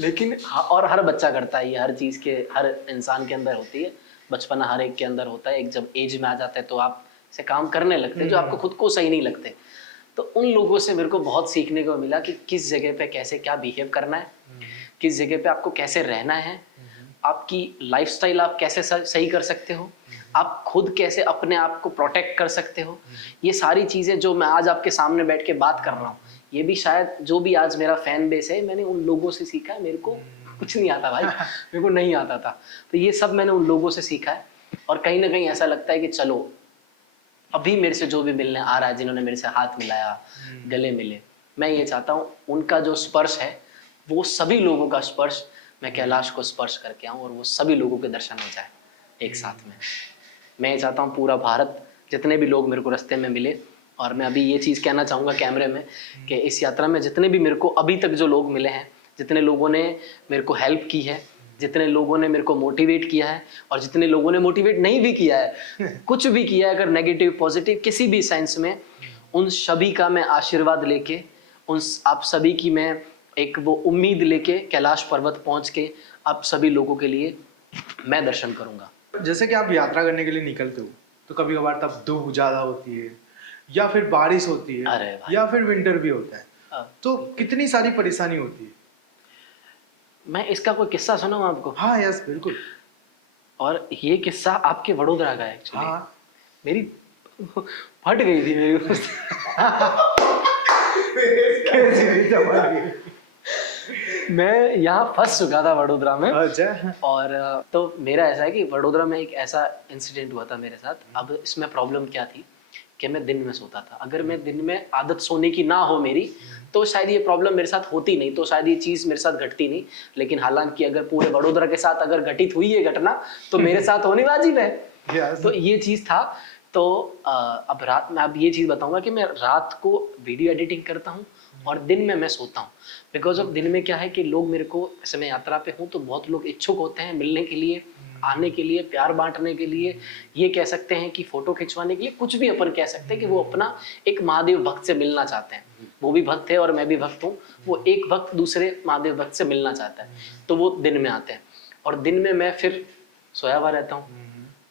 लेकिन और हर बच्चा करता है ये, हर चीज के, हर इंसान के अंदर होती है, बचपना हर एक के अंदर होता है। एक जब एज में आ जाता है तो आप से काम करने लगते हैं जो आपको खुद को सही नहीं लगते। तो उन लोगों से मेरे को बहुत सीखने को मिला कि किस जगह पे कैसे क्या बिहेव करना है, किस जगह पे आपको कैसे रहना है, आपकी लाइफस्टाइल आप कैसे सही कर सकते हो, आप खुद कैसे अपने आप को प्रोटेक्ट कर सकते हो। ये सारी चीजें जो मैं आज आपके सामने बैठ के बात कर रहा हूँ, ये भी शायद जो भी आज मेरा फैन बेस है, मैंने उन लोगों से सीखा है। मेरे को कुछ नहीं आता भाई, मेरे को नहीं आता था, तो ये सब मैंने उन लोगों से सीखा है। और कहीं ना कहीं ऐसा लगता है कि चलो अभी मेरे से जो भी मिलने आ रहा है, जिन्होंने मेरे से हाथ मिलाया, गले मिले, मैं ये चाहता हूँ उनका जो स्पर्श है, वो सभी लोगों का स्पर्श मैं कैलाश को स्पर्श करके आऊँ और वो सभी लोगों के दर्शन हो जाए एक साथ में। मैं ये चाहता हूँ पूरा भारत, जितने भी लोग मेरे को रास्ते में मिले। और मैं अभी ये चीज़ कहना चाहूँगा कैमरे में कि इस यात्रा में जितने भी मेरे को अभी तक जो लोग मिले हैं, जितने लोगों ने मेरे को हेल्प की है, जितने लोगों ने मेरे को मोटिवेट किया है, और जितने लोगों ने मोटिवेट नहीं भी किया है, कुछ भी किया है, अगर नेगेटिव पॉजिटिव किसी भी सेंस में, उन सभी का मैं आशीर्वाद लेके, उन आप सभी की मैं एक वो उम्मीद लेके कैलाश पर्वत पहुंच के आप सभी लोगों के लिए मैं दर्शन करूंगा। जैसे कि आप यात्रा करने के लिए निकलते हो तो कभी कभार तब धूप ज्यादा होती है, या फिर बारिश होती अरे है, भाई। या फिर विंटर भी होता है, अब तो कितनी सारी परेशानी होती है। मैं इसका कोई किस्सा सुनाऊं आपको? हाँ, यस, बिल्कुल। और ये किस्सा आपके वडोदरा का है एक्चुअली। हाँ, मेरी फट गई थी मेरी मैं यहाँ फंस चुका था वडोदरा में। अच्छा, और तो मेरा ऐसा है कि वडोदरा में एक ऐसा इंसिडेंट हुआ था मेरे साथ। अब इसमें प्रॉब्लम क्या थी कि मैं दिन में सोता था। अगर मैं दिन में आदत सोने की ना हो मेरी, तो शायद ये प्रॉब्लम मेरे साथ होती नहीं, तो शायद ये चीज़ मेरे साथ घटती नहीं। लेकिन हालांकि अगर पूरे वडोदरा के साथ अगर घटित हुई ये घटना, तो मेरे साथ होने वाजिब है। yes, तो ये चीज़ था। तो अब रात में अब ये चीज़ बताऊंगा कि मैं रात को वीडियो एडिटिंग करता हूँ और दिन में मैं सोता हूँ। बिकॉज ऑफ दिन में क्या है कि लोग मेरे को, जैसे मैं यात्रा पे हूँ तो बहुत लोग इच्छुक होते हैं मिलने के लिए, आने के लिए, प्यार बांटने के लिए, ये कह सकते हैं कि फोटो खिंचवाने के लिए, कुछ भी अपन कह सकते हैं कि वो अपना एक महादेव भक्त से मिलना चाहते हैं। वो भी भक्त है और मैं भी भक्त हूँ। वो एक भक्त दूसरे महादेव भक्त से मिलना चाहता है, तो वो दिन में आते हैं। और दिन में मैं फिर सोया हुआ रहता हूँ,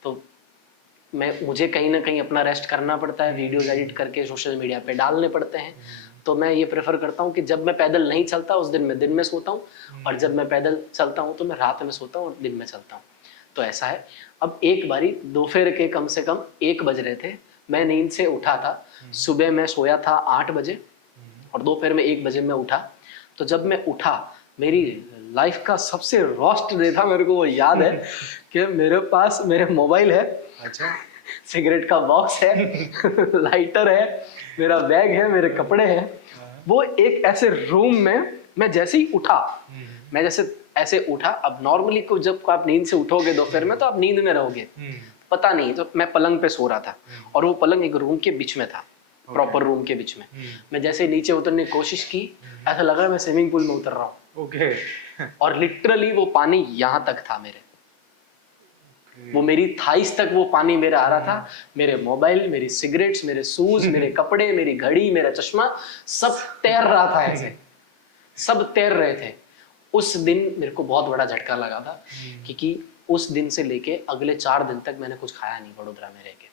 तो मुझे कहीं ना कहीं अपना रेस्ट करना पड़ता है, वीडियोज एडिट करके सोशल मीडिया पे डालने पड़ते हैं। तो मैं ये प्रेफर करता हूँ कि जब मैं पैदल नहीं चलता उस दिन मैं दिन में सोता हूँ, और जब मैं पैदल चलता हूँ तो मैं रात में सोता हूँ और दिन में चलता हूँ। तो ऐसा है। अब एक बारी दोपहर के कम से कम 1 बज रहे थे, मैं नींद से उठा था। सुबह मैं सोया था 8 बजे और दोपहर में 1 बजे मैं उठा। तो जब मैं उठा, मेरी लाइफ का सबसे रोस्ट डे था, मेरे को वो याद है कि मेरे पास मेरे मोबाइल है, अच्छा, सिगरेट का बॉक्स है, लाइटर है, मेरा बैग है, मेरे कपड़े हैं। वो एक ऐसे रूम में, मैं जैसे ही उठा, मैं जैसे ऐसे उठा। अब नॉर्मली को जब आप नींद से उठोगे दोपहर में तो आप नींद में रहोगे, पता नहीं। तो मैं पलंग पे सो रहा था और वो पलंग एक रूम के बीच में था, प्रॉपर रूम के बीच में। मैं जैसे नीचे उतरने की कोशिश की, ऐसा लग रहा है मैं स्विमिंग पूल में उतर रहा हूँ। ओके, और लिटरली वो पानी यहाँ तक था मेरे, वो मेरी थाइस तक वो पानी मेरा आ रहा था। मेरे मोबाइल, मेरी सिगरेट्स, मेरे शूज, मेरे कपड़े, मेरी घड़ी, मेरा चश्मा, सब तैर रहा था ऐसे, सब तैर रहे थे। उस दिन मेरे को बहुत बड़ा झटका लगा था, क्योंकि उस दिन से लेके अगले 4 दिन तक मैंने कुछ खाया नहीं वडोदरा में रह के।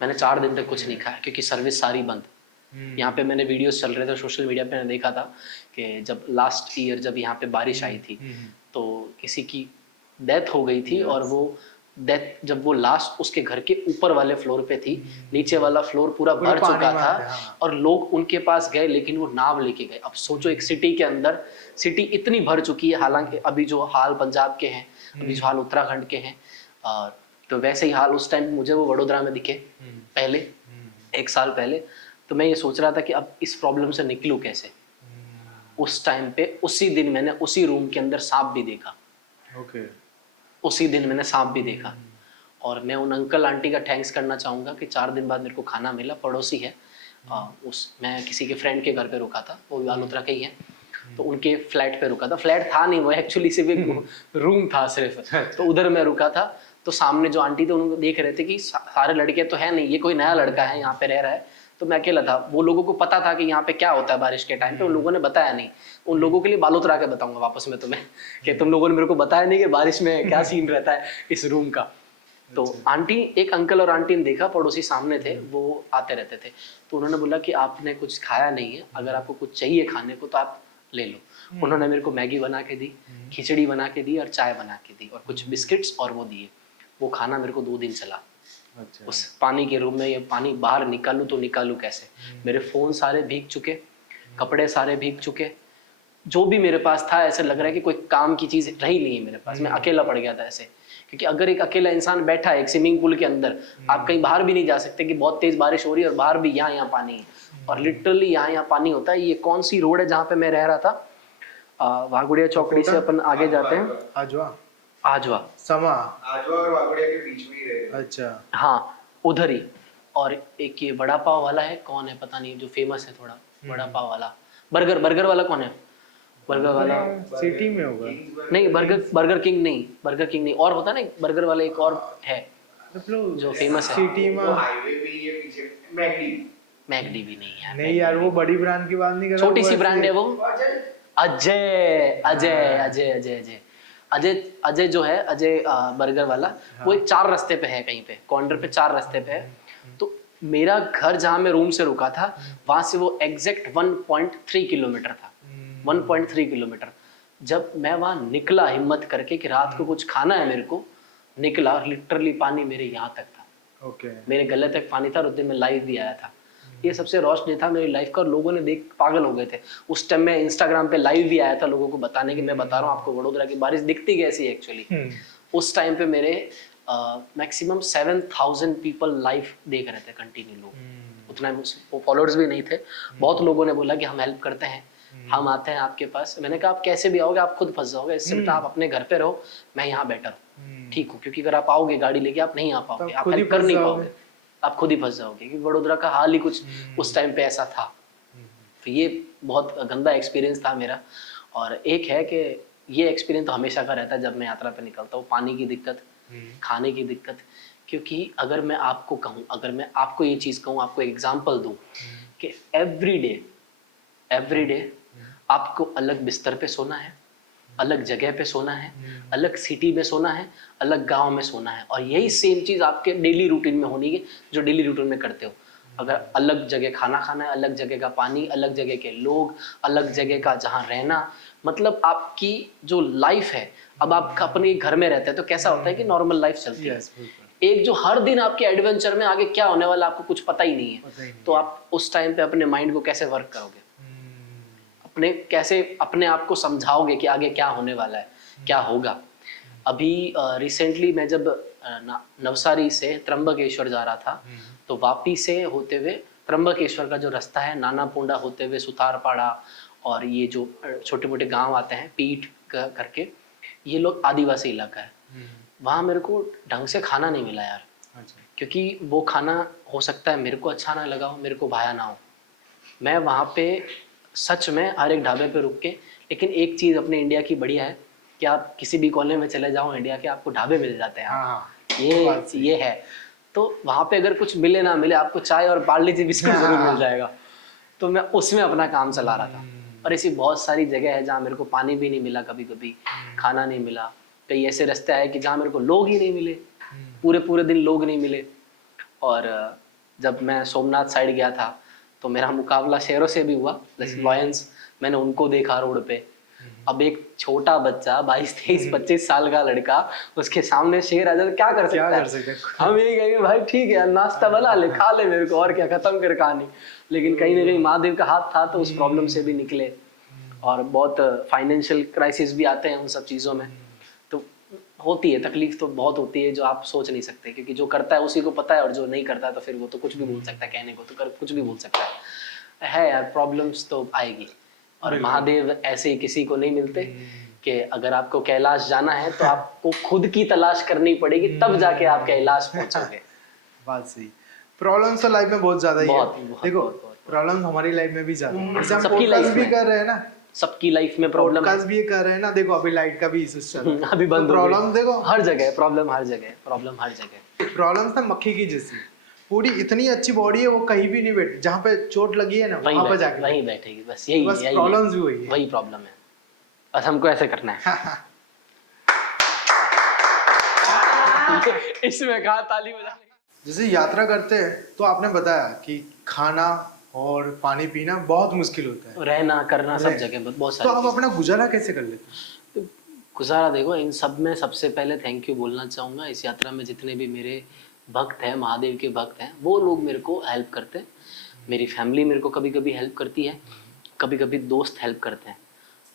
मैंने 4 दिन तक कुछ नहीं खाया क्योंकि सर्विस सारी बंद। यहाँ पे मैंने वीडियोस चल रहे थे सोशल मीडिया पे, मैंने देखा था कि जब लास्ट ईयर जब यहाँ पे बारिश आई थी तो किसी की डेथ हो गई थी, और वो डेथ जब वो लास्ट उसके घर के ऊपर वाले फ्लोर पे थी, नीचे वाला फ्लोर पूरा भर चुका था और लोग उनके पास गए लेकिन वो नाव लेके गए। अब सोचो एक सिटी के अंदर, सिटी इतनी भर चुकी है, हालांकि अभी जो हाल पंजाब के हैं, अभी जो हाल उत्तराखंड के हैं, तो वैसे ही हाल उस टाइम मुझे वो वडोदरा में दिखे पहले 1 साल पहले। तो मैं ये सोच रहा था कि अब इस प्रॉब्लम से निकलूं कैसे। उस टाइम पे उसी दिन मैंने उसी रूम के अंदर सांप भी देखा। उसी दिन मैंने सांप भी देखा। और मैं उन अंकल आंटी का थैंक्स करना चाहूँगा कि 4 दिन बाद मेरे को खाना मिला। पड़ोसी है, मैं किसी के फ्रेंड के घर पे रुका था, वो भी बालोतरा के ही है, तो उनके फ्लैट पे रुका था। फ्लैट था नहीं वो, एक्चुअली सिर्फ एक रूम था सिर्फ, तो उधर मैं रुका था। तो सामने जो आंटी थे उनको देख रहे थे कि सारे लड़के तो है नहीं, ये कोई नया लड़का है यहाँ पे रह रहा है, तो मैं अकेला था। वो लोगों को पता था कि यहाँ पे क्या होता है बारिश के टाइम पे, उन लोगों ने बताया नहीं। उन लोगों के लिए बालोतरा के बताऊंगा वापस में तुम्हें कि तुम लोगों ने मेरे को बताया नहीं कि बारिश में क्या सीन रहता है इस रूम का। तो आंटी, एक अंकल और आंटी ने देखा, पड़ोसी सामने थे, वो आते रहते थे, तो उन्होंने बोला कि आपने कुछ खाया नहीं है, अगर आपको कुछ चाहिए खाने को तो आप ले लो। उन्होंने मेरे को मैगी बना के दी, खिचड़ी बना के दी और चाय बना के दी और कुछ बिस्किट्स और वो दिए। वो खाना मेरे को 2 दिन चला। उस पानी के रूम में ये पानी बाहर निकालूं तो निकालूं कैसे। मेरे फोन सारे भीग चुके, कपड़े सारे भीग चुके, जो भी मेरे पास था ऐसे लग रहा है कि कोई काम की चीज रही नहीं है मेरे पास। मैं अकेला पड़ गया था ऐसे, क्योंकि अगर एक अकेला इंसान बैठा है एक स्विमिंग पूल के अंदर, आप कहीं बाहर भी नहीं जा सकते कि बहुत तेज बारिश हो रही है और बाहर भी यहाँ पानी है, और लिटरली यहाँ पानी होता है। ये कौन सी रोड है जहाँ पे मैं रह रहा था? वाघुड़िया चौकड़ी से अपन आगे जाते हैं, आजवा समा, आजवा और वाघुड़िया के बीच में ही रहे। अच्छा, हाँ उधर ही। और एक ये बड़ा पाव वाला है, कौन है पता नहीं, जो फेमस है थोड़ा बड़ा पाव वाला। बर्गर वाला कौन है? बर्गर वाला सिटी में होगा। नहीं, बर्गर किंग नहीं, और होता है ना बर्गर वाला एक और है जो फेमस है सिटी में। हाईवे पे ही है पीछे, मैकडी भी नहीं है। नहीं यार, वो बड़ी ब्रांड की बात नहीं कर रहा, छोटी सी ब्रांड है वो। अजय जो है, अजय बर्गर वाला, वो एक 4 रास्ते पे है, कहीं पे कॉर्नर पे 4 रास्ते पे है। तो मेरा घर जहाँ मैं रूम से रुका था वहां से वो एग्जैक्ट 1.3 किलोमीटर था। 1.3 किलोमीटर। जब मैं वहां निकला हिम्मत करके कि रात को कुछ खाना है मेरे को, निकला और लिटरली पानी मेरे यहाँ तक था। मेरे गले तक पानी था। और उस दिन मैं लाइव भी आया था। ये सबसे रोशनी था मेरी लाइफ का, और लोगों ने देख पागल हो गए थे। उस टाइम मैं इंस्टाग्राम पे लाइव भी आया था लोगों को बताने कि मैं बता रहा हूँ आपको वडोदरा की बारिश दिखती कैसी है एक्चुअली। उस टाइम पे मेरे मैक्सिमम 7,000 पीपल लाइव देख रहे थे कंटिन्यू। लोग उतना फॉलोअर्स भी नहीं थे। बहुत लोगों ने बोला कि हम हेल्प करते हैं, हम आते हैं आपके पास। मैंने कहा आप कैसे भी आओगे, आप खुद फंस जाओगे, इससे बेटर आप अपने घर पे रहो, मैं यहाँ बेटर हूँ, ठीक हूँ। क्योंकि अगर आप आओगे गाड़ी लेके आप नहीं आ पाओगे, आप हेल्प कर नहीं पाओगे, आप खुद ही फंस जाओगे। क्योंकि वडोदरा का हाल ही कुछ उस टाइम पे ऐसा था। तो ये बहुत गंदा एक्सपीरियंस था मेरा। और एक है कि ये एक्सपीरियंस तो हमेशा का रहता है जब मैं यात्रा पे निकलता हूँ। पानी की दिक्कत, खाने की दिक्कत। क्योंकि अगर मैं आपको कहूँ, अगर मैं आपको ये चीज़ कहूँ, आपको एग्जाम्पल दूँ कि एवरी डे आपको अलग बिस्तर पे सोना है, अलग जगह पे सोना है, अलग सिटी में सोना है, अलग गांव में सोना है। और यही सेम चीज़ आपके डेली रूटीन में होनी है जो डेली रूटीन में करते हो। अगर अलग जगह खाना खाना है, अलग जगह का पानी, अलग जगह के लोग, अलग जगह का जहाँ रहना, मतलब आपकी जो लाइफ है, अब आप अपने घर में रहते हैं तो कैसा होता है कि नॉर्मल लाइफ चलती है। एक जो हर दिन आपके एडवेंचर में आगे क्या होने वाला आपको कुछ पता ही नहीं है। तो आप उस टाइम पे अपने माइंड को कैसे वर्क करोगे, कैसे अपने आप को समझाओगे कि आगे क्या होने वाला है, क्या होगा। अभी रिसेंटली मैं जब नवसारी से त्र्यंबकेश्वर जा रहा था, तो वापी से होते हुए त्र्यंबकेश्वर का जो रास्ता है, नानापुंडा होते हुए सुतारपाड़ा और ये जो छोटे मोटे गांव आते हैं पीठ करके, ये लोग आदिवासी इलाका है। वहाँ मेरे को ढंग से खाना नहीं मिला यार। क्योंकि वो खाना हो सकता है मेरे को अच्छा ना लगा हो, मेरे को भाया ना हो। मैं वहाँ पे सच में हर एक ढाबे पे रुक के, लेकिन एक चीज़ अपने इंडिया की बढ़िया है कि आप किसी भी कोने में चले जाओ इंडिया के, आपको ढाबे मिल जाते हैं। ये है। तो वहाँ पे अगर कुछ मिले ना मिले, आपको चाय और पार्ले जी बिस्किट जरूर मिल जाएगा। तो मैं उसमें अपना काम चला रहा था। और ऐसी बहुत सारी जगह है जहाँ मेरे को पानी भी नहीं मिला, कभी कभी खाना नहीं मिला। कई ऐसे रास्ते आए कि जहाँ मेरे को लोग ही नहीं मिले, पूरे पूरे दिन लोग नहीं मिले। और जब मैं सोमनाथ साइड गया था तो मेरा मुकाबला शेरों से भी हुआ, जैसे लॉयंस, मैंने उनको देखा रोड पे। अब एक छोटा बच्चा 22-23-25 साल का लड़का, उसके सामने शेर आ जाए तो क्या कर सकता है? हम यही कहेंगे भाई ठीक है यार, नाश्ता बना ले, खा ले मेरे को, और क्या, खत्म कर कहानी। लेकिन कहीं ना कहीं महादेव का हाथ था तो उस प्रॉब्लम से भी निकले। और बहुत फाइनेंशियल क्राइसिस भी आते हैं उन सब चीज़ों में, तो होती है तकलीफ, तो बहुत होती है जो आप सोच नहीं सकते, क्योंकि जो करता है उसी को पता है, और जो नहीं करता है तो फिर वो तो कुछ भी बोल सकता है, कहने को तो कुछ भी बोल सकता है यार। प्रॉब्लम्स तो आएगी, और महादेव ऐसे ही किसी को नहीं मिलते कि अगर आपको कैलाश जाना है तो आपको खुद की तलाश करनी पड़ेगी, तब जाके आप कैलाश पहुंचोगे। बात सही। प्रॉब्लम्स तो लाइफ में बहुत ज्यादा ही है। देखो प्रॉब्लम्स हमारी लाइफ में भी ज्यादा है, जैसे हम पॉडकास्ट भी कर रहे हैं ना, सबकी लाइफ में प्रॉब्लम है। पॉडकास्ट भी कर रहे हैं ना, देखो अभी लाइट का भी इशू चल रहा है, अभी बंद हो गई। प्रॉब्लम देखो हर जगह प्रॉब्लम, हर जगह प्रॉब्लम, हर जगह प्रॉब्लम्स ना मक्खी की जैसी, पूरी इतनी अच्छी बॉडी है वो कहीं भी नहीं बैठ, जहाँ पे चोट लगी है ना वहाँ पे जाके वहीं बैठेगी, बस यही बस प्रॉब्लम्स भी वही प्रॉब्लम है, बस हमको ऐसे करना है। इसमें कहा ताली बजाने। जैसे यात्रा करते हैं तो आपने बताया कि खाना और पानी पीना बहुत मुश्किल होता है, रहना करना सब जगह बहुत सारी। तो आप अपना गुजारा कैसे कर लेते हैं? गुजारा देखो, इन सब में सबसे पहले थैंक यू बोलना चाहूँगा। इस यात्रा में जितने भी मेरे भक्त हैं, महादेव के भक्त हैं, वो लोग मेरे को हेल्प करते हैं। मेरी फैमिली मेरे को कभी कभी हेल्प करती है, कभी कभी दोस्त हेल्प करते हैं,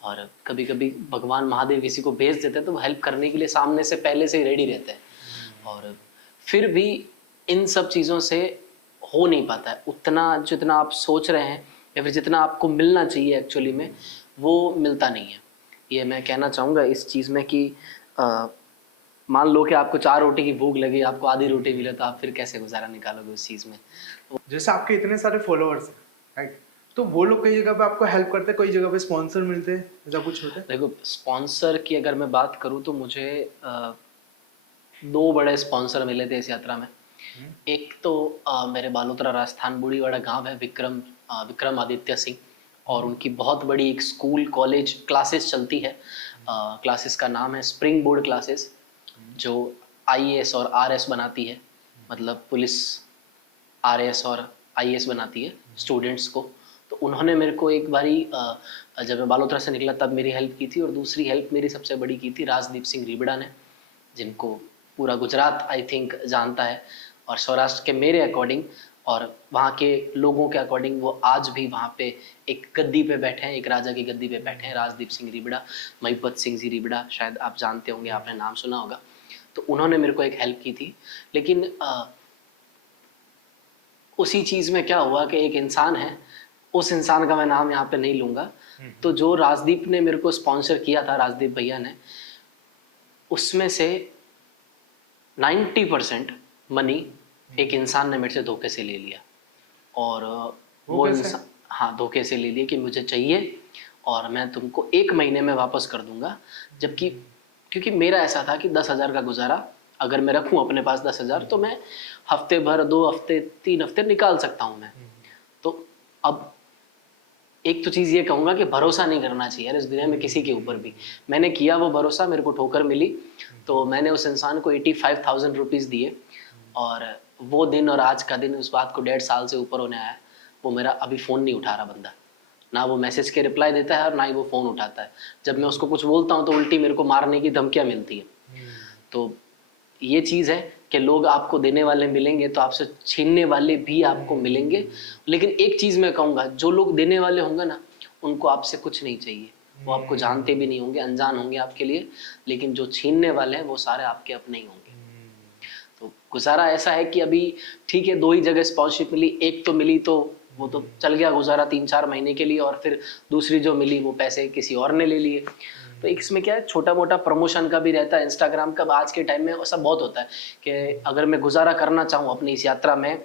और कभी कभी भगवान महादेव किसी को भेज देते हैं तो वो हेल्प करने के लिए सामने से पहले से ही रेडी रहते हैं। और फिर भी इन सब चीज़ों से हो नहीं पाता है उतना जितना आप सोच रहे हैं, या फिर जितना आपको मिलना चाहिए एक्चुअली में, वो मिलता नहीं है। ये मैं कहना चाहूँगा इस चीज़ में कि मान लो कि आपको 4 रोटी की भूख लगी, आपको आधी रोटी मिले, तो आप फिर कैसे गुजारा निकालोगे उस चीज़ में? जैसे आपके इतने सारे फॉलोअर्स हैं, राइट, तो वो लोग कई जगह पे आपको हेल्प करते हैं, कोई जगह पे स्पॉन्सर मिलते हैं, ऐसा कुछ होता है? देखो स्पॉन्सर की अगर मैं बात करूँ तो मुझे 2 बड़े स्पॉन्सर मिले थे इस यात्रा में। एक तो मेरे बालोतरा राजस्थान बूढ़ीवाड़ा गांव है, विक्रम आदित्य सिंह, और उनकी बहुत बड़ी एक स्कूल कॉलेज क्लासेस चलती है। क्लासेस का नाम है स्प्रिंग बोर्ड क्लासेस, जो IAS और RS बनाती है, मतलब पुलिस RS और IAS बनाती है स्टूडेंट्स को। तो उन्होंने मेरे को एक बारी जब मैं बालोतरा से निकला तब मेरी हेल्प की थी, और दूसरी हेल्प मेरी सबसे बड़ी की थी राजदीप सिंह रिबड़ा ने, जिनको पूरा गुजरात आई थिंक जानता है, और सौराष्ट्र के मेरे अकॉर्डिंग और वहाँ के लोगों के अकॉर्डिंग वो आज भी वहाँ पे एक गद्दी पे बैठे हैं, एक राजा की गद्दी पे बैठे हैं, राजदीप सिंह रिबड़ा, महिपत सिंह जी रिबड़ा, शायद आप जानते होंगे, आपने नाम सुना होगा। तो उन्होंने मेरे को एक हेल्प की थी। लेकिन उसी चीज़ में क्या हुआ कि एक इंसान है, उस इंसान का मैं नाम यहाँ पे नहीं लूँगा, तो जो राजदीप ने मेरे को स्पॉन्सर किया था, राजदीप भैया ने, उसमें से 90% मनी एक इंसान ने मेरे से धोखे से ले लिया। और वो इंसान, हाँ, धोखे से ले लिया कि मुझे चाहिए और मैं तुमको 1 महीने में वापस कर दूंगा। जबकि क्योंकि मेरा ऐसा था कि 10,000 का गुजारा अगर मैं रखूँ अपने पास 10,000, तो मैं हफ्ते भर, 2 हफ्ते, 3 हफ्ते निकाल सकता हूँ मैं। तो अब एक तो चीज़ ये कहूँगा कि भरोसा नहीं करना चाहिए यार इस दुनिया में किसी के ऊपर भी। मैंने किया वो भरोसा, मेरे को ठोकर मिली, तो मैंने उस इंसान को 85,000 रुपीज़ दिए। और वो दिन और आज का दिन, उस बात को 1.5 साल से ऊपर होने आया, वो मेरा अभी फ़ोन नहीं उठा रहा बंदा, ना वो मैसेज के रिप्लाई देता है और ना ही वो फ़ोन उठाता है। जब मैं उसको कुछ बोलता हूँ तो उल्टी मेरे को मारने की धमकियाँ मिलती है। तो ये चीज़ है कि लोग आपको देने वाले मिलेंगे तो आपसे छीनने वाले भी आपको मिलेंगे। लेकिन एक चीज़ मैं कहूँगा, जो लोग देने वाले होंगे ना, उनको आपसे कुछ नहीं चाहिए, वो आपको जानते भी नहीं होंगे, अनजान होंगे आपके लिए, लेकिन जो छीनने वाले हैं वो सारे आपके अपने ही होंगे। तो गुजारा ऐसा है कि अभी ठीक है 2 ही जगह स्पॉन्सरशिप मिली, एक तो मिली तो वो तो चल गया गुजारा 3-4 महीने के लिए, और फिर दूसरी जो मिली वो पैसे किसी और ने ले लिए। तो इसमें क्या है, छोटा मोटा प्रमोशन का भी रहता है इंस्टाग्राम का। आज के टाइम में ऐसा बहुत होता है कि अगर मैं गुजारा करना चाहूँ अपनी इस यात्रा में,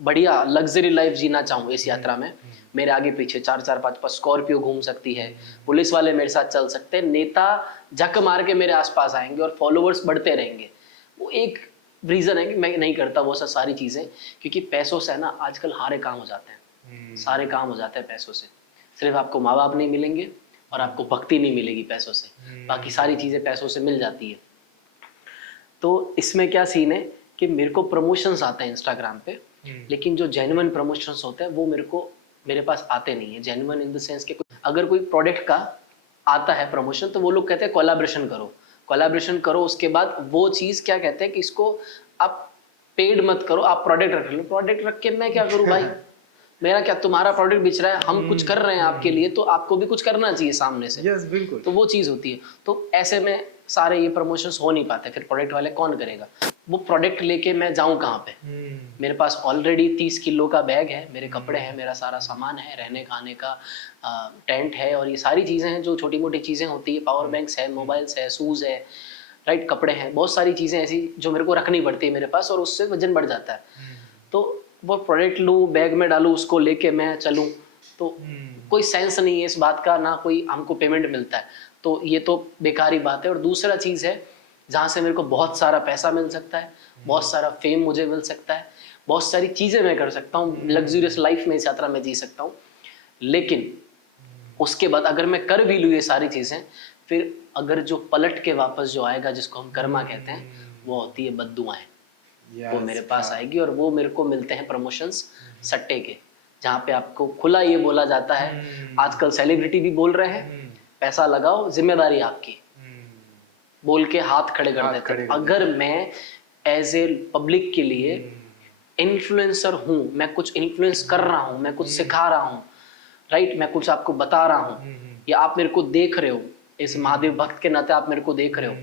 बढ़िया लग्जरी लाइफ जीना चाहूँ इस यात्रा में, मेरे आगे पीछे 4-4, 5-5 स्कॉर्पियो घूम सकती है, पुलिस वाले मेरे साथ चल सकते हैं, नेता झक मार के मेरे आसपास आएंगे और फॉलोअर्स बढ़ते रहेंगे। वो एक रीज़न है कि मैं नहीं करता वो सब सारी चीज़ें, क्योंकि पैसों से है ना आजकल सारे काम हो जाते हैं, सारे काम हो जाते हैं पैसों से। सिर्फ आपको माँ बाप नहीं मिलेंगे और आपको भक्ति नहीं मिलेगी पैसों से, बाकी सारी चीज़ें पैसों से मिल जाती है। तो इसमें क्या सीन है कि मेरे को प्रमोशंस आते हैं इंस्टाग्राम पे, लेकिन जो जेन्युइन प्रमोशंस होते हैं वो मेरे पास आते नहीं है। जेन्युइन इन द सेंस कि अगर कोई प्रोडक्ट का आता है प्रमोशन तो वो लोग कहते हैं कोलैबोरेशन करो, उसके बाद वो चीज़ क्या कहते हैं कि इसको आप पेड मत करो, आप प्रोडक्ट रख लो। प्रोडक्ट रख के मैं क्या करूँ भाई, मेरा क्या, तुम्हारा प्रोडक्ट बिच रहा है, हम कुछ कर रहे हैं आपके लिए, तो आपको भी कुछ करना चाहिए सामने से। यस बिल्कुल। तो वो चीज़ होती है। तो ऐसे में सारे ये प्रमोशंस हो नहीं पाते, फिर प्रोडक्ट वाले कौन करेगा? वो प्रोडक्ट लेके मैं जाऊं कहाँ पे? मेरे पास ऑलरेडी 30 किलो का बैग है, मेरे कपड़े हैं, मेरा सारा सामान है, रहने खाने का टेंट है, और ये सारी चीज़ें हैं जो छोटी मोटी चीज़ें होती है, पावर बैंक्स है, मोबाइल्स है, शूज़ है, राइट, कपड़े हैं, बहुत सारी चीज़ें ऐसी जो मेरे को रखनी पड़ती है मेरे पास, और उससे वजन बढ़ जाता है। तो वो प्रोडक्ट लूँ, बैग में डालूँ, उसको लेके मैं चलूँ, तो कोई सेंस नहीं है इस बात का, ना कोई हमको पेमेंट मिलता है, तो ये तो बेकार ही बात है। और दूसरा चीज़ है जहाँ से मेरे को बहुत सारा पैसा मिल सकता है, बहुत सारा फेम मुझे मिल सकता है, बहुत सारी चीज़ें मैं कर सकता हूँ, लग्जूरियस लाइफ में इस यात्रा में जी सकता हूँ। लेकिन उसके बाद अगर मैं कर भी लूँ ये सारी चीज़ें, फिर अगर जो पलट के वापस जो आएगा, जिसको हम कर्मा कहते हैं, वो होती है बद्दुआएं। वो मेरे पास आएगी, और वो मेरे को मिलते हैं प्रमोशंस सट्टे के, जहाँ पे आपको खुला ये बोला जाता है, आजकल सेलिब्रिटी भी बोल रहे हैं, पैसा लगाओ, जिम्मेदारी आपकी, बोल के हाथ खड़े कर देते हैं। अगर मैं एज ए पब्लिक के लिए इन्फ्लुएंसर हूँ, मैं कुछ इन्फ्लुएंस कर रहा हूँ, मैं कुछ सिखा रहा हूँ, राइट, मैं कुछ आपको बता रहा हूँ, या आप मेरे को देख रहे हो, इस महादेव भक्त के नाते आप मेरे को देख रहे हो,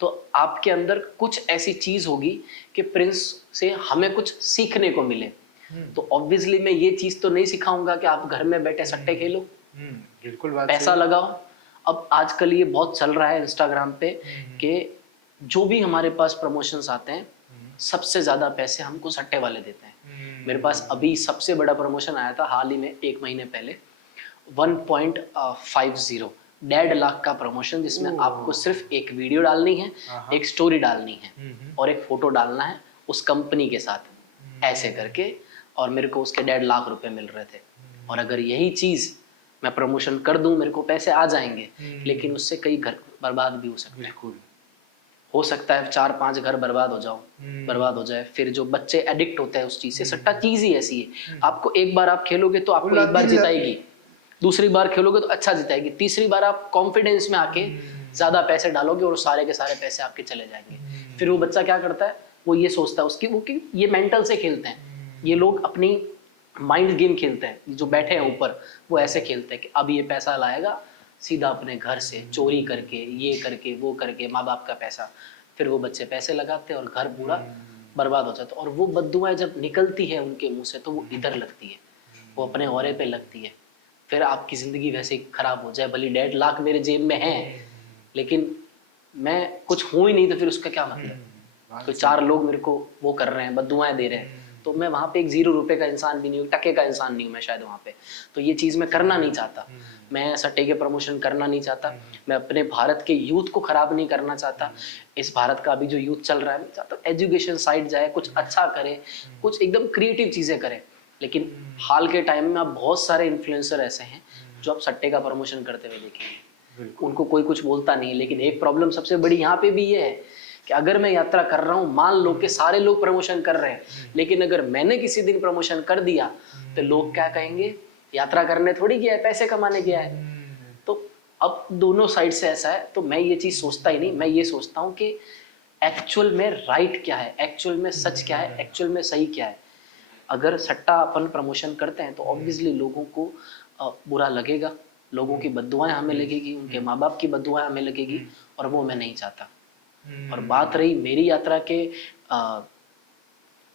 तो आपके अंदर कुछ ऐसी चीज होगी कि प्रिंस से हमें कुछ सीखने को मिले। तो ऑब्वियसली मैं ये चीज तो नहीं सिखाऊंगा कि आप घर में बैठे सट्टे खेलो, बिल्कुल बात पैसा लगाओ। अब आजकल ये बहुत चल रहा है इंस्टाग्राम पे कि जो भी हमारे पास प्रमोशंस आते हैं, सबसे ज्यादा पैसे हमको सट्टे वाले देते हैं। मेरे पास अभी सबसे बड़ा प्रमोशन आया था हाल ही में, 1 महीने पहले, 1.50 1.5 लाख का प्रमोशन, जिसमें आपको सिर्फ एक वीडियो डालनी है, एक स्टोरी डालनी है, और एक फोटो डालना है उस कंपनी के साथ, ऐसे करके, और मेरे को उसके 1.5 लाख रुपए मिल रहे थे। और अगर यही चीज मैं प्रमोशन कर दूं, मेरे को पैसे आ जाएंगे, लेकिन उससे कई घर बर्बाद भी हो सकते हैं। हो सकता है 4-5 घर बर्बाद हो जाए। फिर जो बच्चे एडिक्ट होते हैं उस चीज से, सट्टा चीज ही ऐसी है, आपको एक बार आप खेलोगे तो आपको एक बार जिताएगी, दूसरी बार खेलोगे तो अच्छा जिताएगी, तीसरी बार आप कॉन्फिडेंस में आके ज्यादा पैसे डालोगे और सारे के सारे पैसे आपके चले जाएंगे। फिर वो बच्चा क्या करता है, वो ये सोचता है उसकी वो कि ये मेंटल से खेलते हैं, ये लोग अपनी माइंड गेम खेलते हैं, जो बैठे हैं ऊपर वो ऐसे खेलते हैं कि अब ये पैसा लाएगा सीधा अपने घर से चोरी करके, ये करके, वो करके, माँ बाप का पैसा। फिर वो बच्चे पैसे लगाते हैं और घर पूरा बर्बाद हो जाता है। और वो बद्दुआएं जब निकलती है उनके मुंह से तो वो इधर लगती है, वो अपने औरे पे लगती है। फिर आपकी ज़िंदगी वैसे ही खराब हो जाए, भले 1.5 लाख मेरे जेब में है, लेकिन मैं कुछ हूँ ही नहीं, तो फिर उसका क्या मतलब? तो 4 लोग मेरे को वो कर रहे हैं, बद्दुआएं दे रहे हैं, तो मैं वहाँ पे एक 0 रुपए का इंसान भी नहीं हूँ, टके का इंसान नहीं हूँ मैं शायद वहाँ पे। तो ये चीज़ मैं करना नहीं चाहता, मैं सट्टे के प्रमोशन करना नहीं चाहता, मैं अपने भारत के यूथ को ख़राब नहीं करना चाहता। इस भारत का अभी जो यूथ चल रहा है, मैं चाहता हूँ एजुकेशन साइड जाए, कुछ अच्छा करे, कुछ एकदम क्रिएटिव चीज़ें करे। लेकिन हाल के टाइम में आप बहुत सारे इन्फ्लुएंसर ऐसे हैं जो आप सट्टे का प्रमोशन करते हुए देखेंगे, उनको कोई कुछ बोलता नहीं। लेकिन एक प्रॉब्लम सबसे बड़ी यहाँ पे भी ये है कि अगर मैं यात्रा कर रहा हूँ, मान लो कि सारे लोग प्रमोशन कर रहे हैं, लेकिन अगर मैंने किसी दिन प्रमोशन कर दिया तो लोग क्या कहेंगे, यात्रा करने थोड़ी गया है, पैसे कमाने गया है। तो अब दोनों साइड से ऐसा है, तो मैं ये चीज़ सोचता ही नहीं। मैं ये सोचता हूँ कि एक्चुअल में राइट क्या है, एक्चुअल में सच क्या है, एक्चुअल में सही क्या है। अगर सट्टा अपन प्रमोशन करते हैं तो ऑब्वियसली लोगों को बुरा लगेगा, लोगों की बद्दुआएं हमें लगेगी, उनके माँ बाप की बद्दुआएं हमें लगेगी, और वो मैं नहीं चाहता। और बात रही मेरी यात्रा के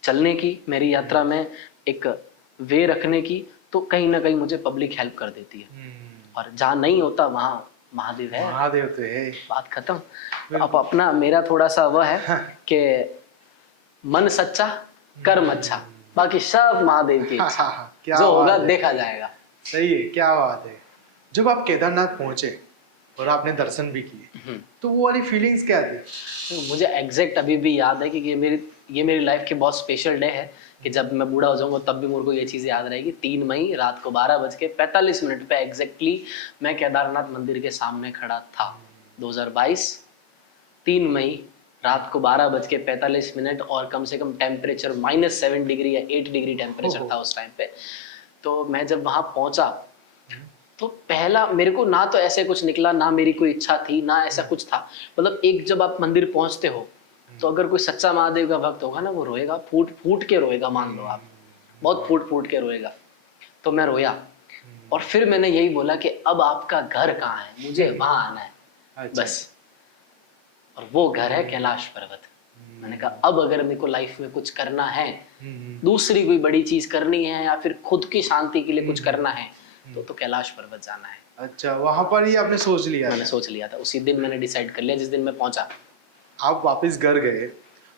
चलने की, मेरी यात्रा में एक वे रखने की, तो कहीं ना कहीं मुझे पब्लिक हेल्प कर देती है, और जहाँ नहीं होता वहाँ महादेव है, महादेव तो है, बात खत्म। तो अब अपना मेरा थोड़ा सा वह है कि मन सच्चा कर्म अच्छा, बाकी सब महादेव की इच्छा, जो होगा देखा जाएगा। सही है, क्या बात है। जब आप केदारनाथ पहुंचे और आपने दर्शन भी किए, तो वो वाली फीलिंग्स क्या थी? तो मुझे एग्जैक्ट अभी भी याद है कि ये मेरी लाइफ की बहुत स्पेशल डे है कि जब मैं बूढ़ा हो जाऊंगा तब भी मेरे को ये चीज़ याद रहेगी। 3 मई रात को 12:45 पे एग्जैक्टली मैं केदारनाथ मंदिर के सामने खड़ा था। 2022 3 मई रात को 12:45 और कम से कम टेम्परेचर -7 डिग्री या 8 डिग्री टेम्परेचर था उस टाइम पे। तो मैं जब वहाँ पहुँचा तो पहला मेरे को ना तो ऐसे कुछ निकला, ना मेरी कोई इच्छा थी, ना ऐसा कुछ था। मतलब एक जब आप मंदिर पहुंचते हो तो अगर कोई सच्चा महादेव का भक्त होगा ना, वो रोएगा, फूट फूट के रोएगा, मान लो आप, बहुत फूट फूट के रोएगा। तो मैं रोया और फिर मैंने यही बोला कि अब आपका घर कहाँ है, मुझे वहां आना है। अच्छा। बस। और वो घर है कैलाश पर्वत। मैंने कहा अब अगर मेरे को लाइफ में कुछ करना है, दूसरी कोई बड़ी चीज करनी है या फिर खुद की शांति के लिए कुछ करना है तो कैलाश पर्वत जाना है। अच्छा, वहां पर ही आपने सोच लिया? मैंने सोच लिया था, उसी दिन मैंने डिसाइड कर लिया जिस दिन मैं पहुंचा। आप वापस घर गए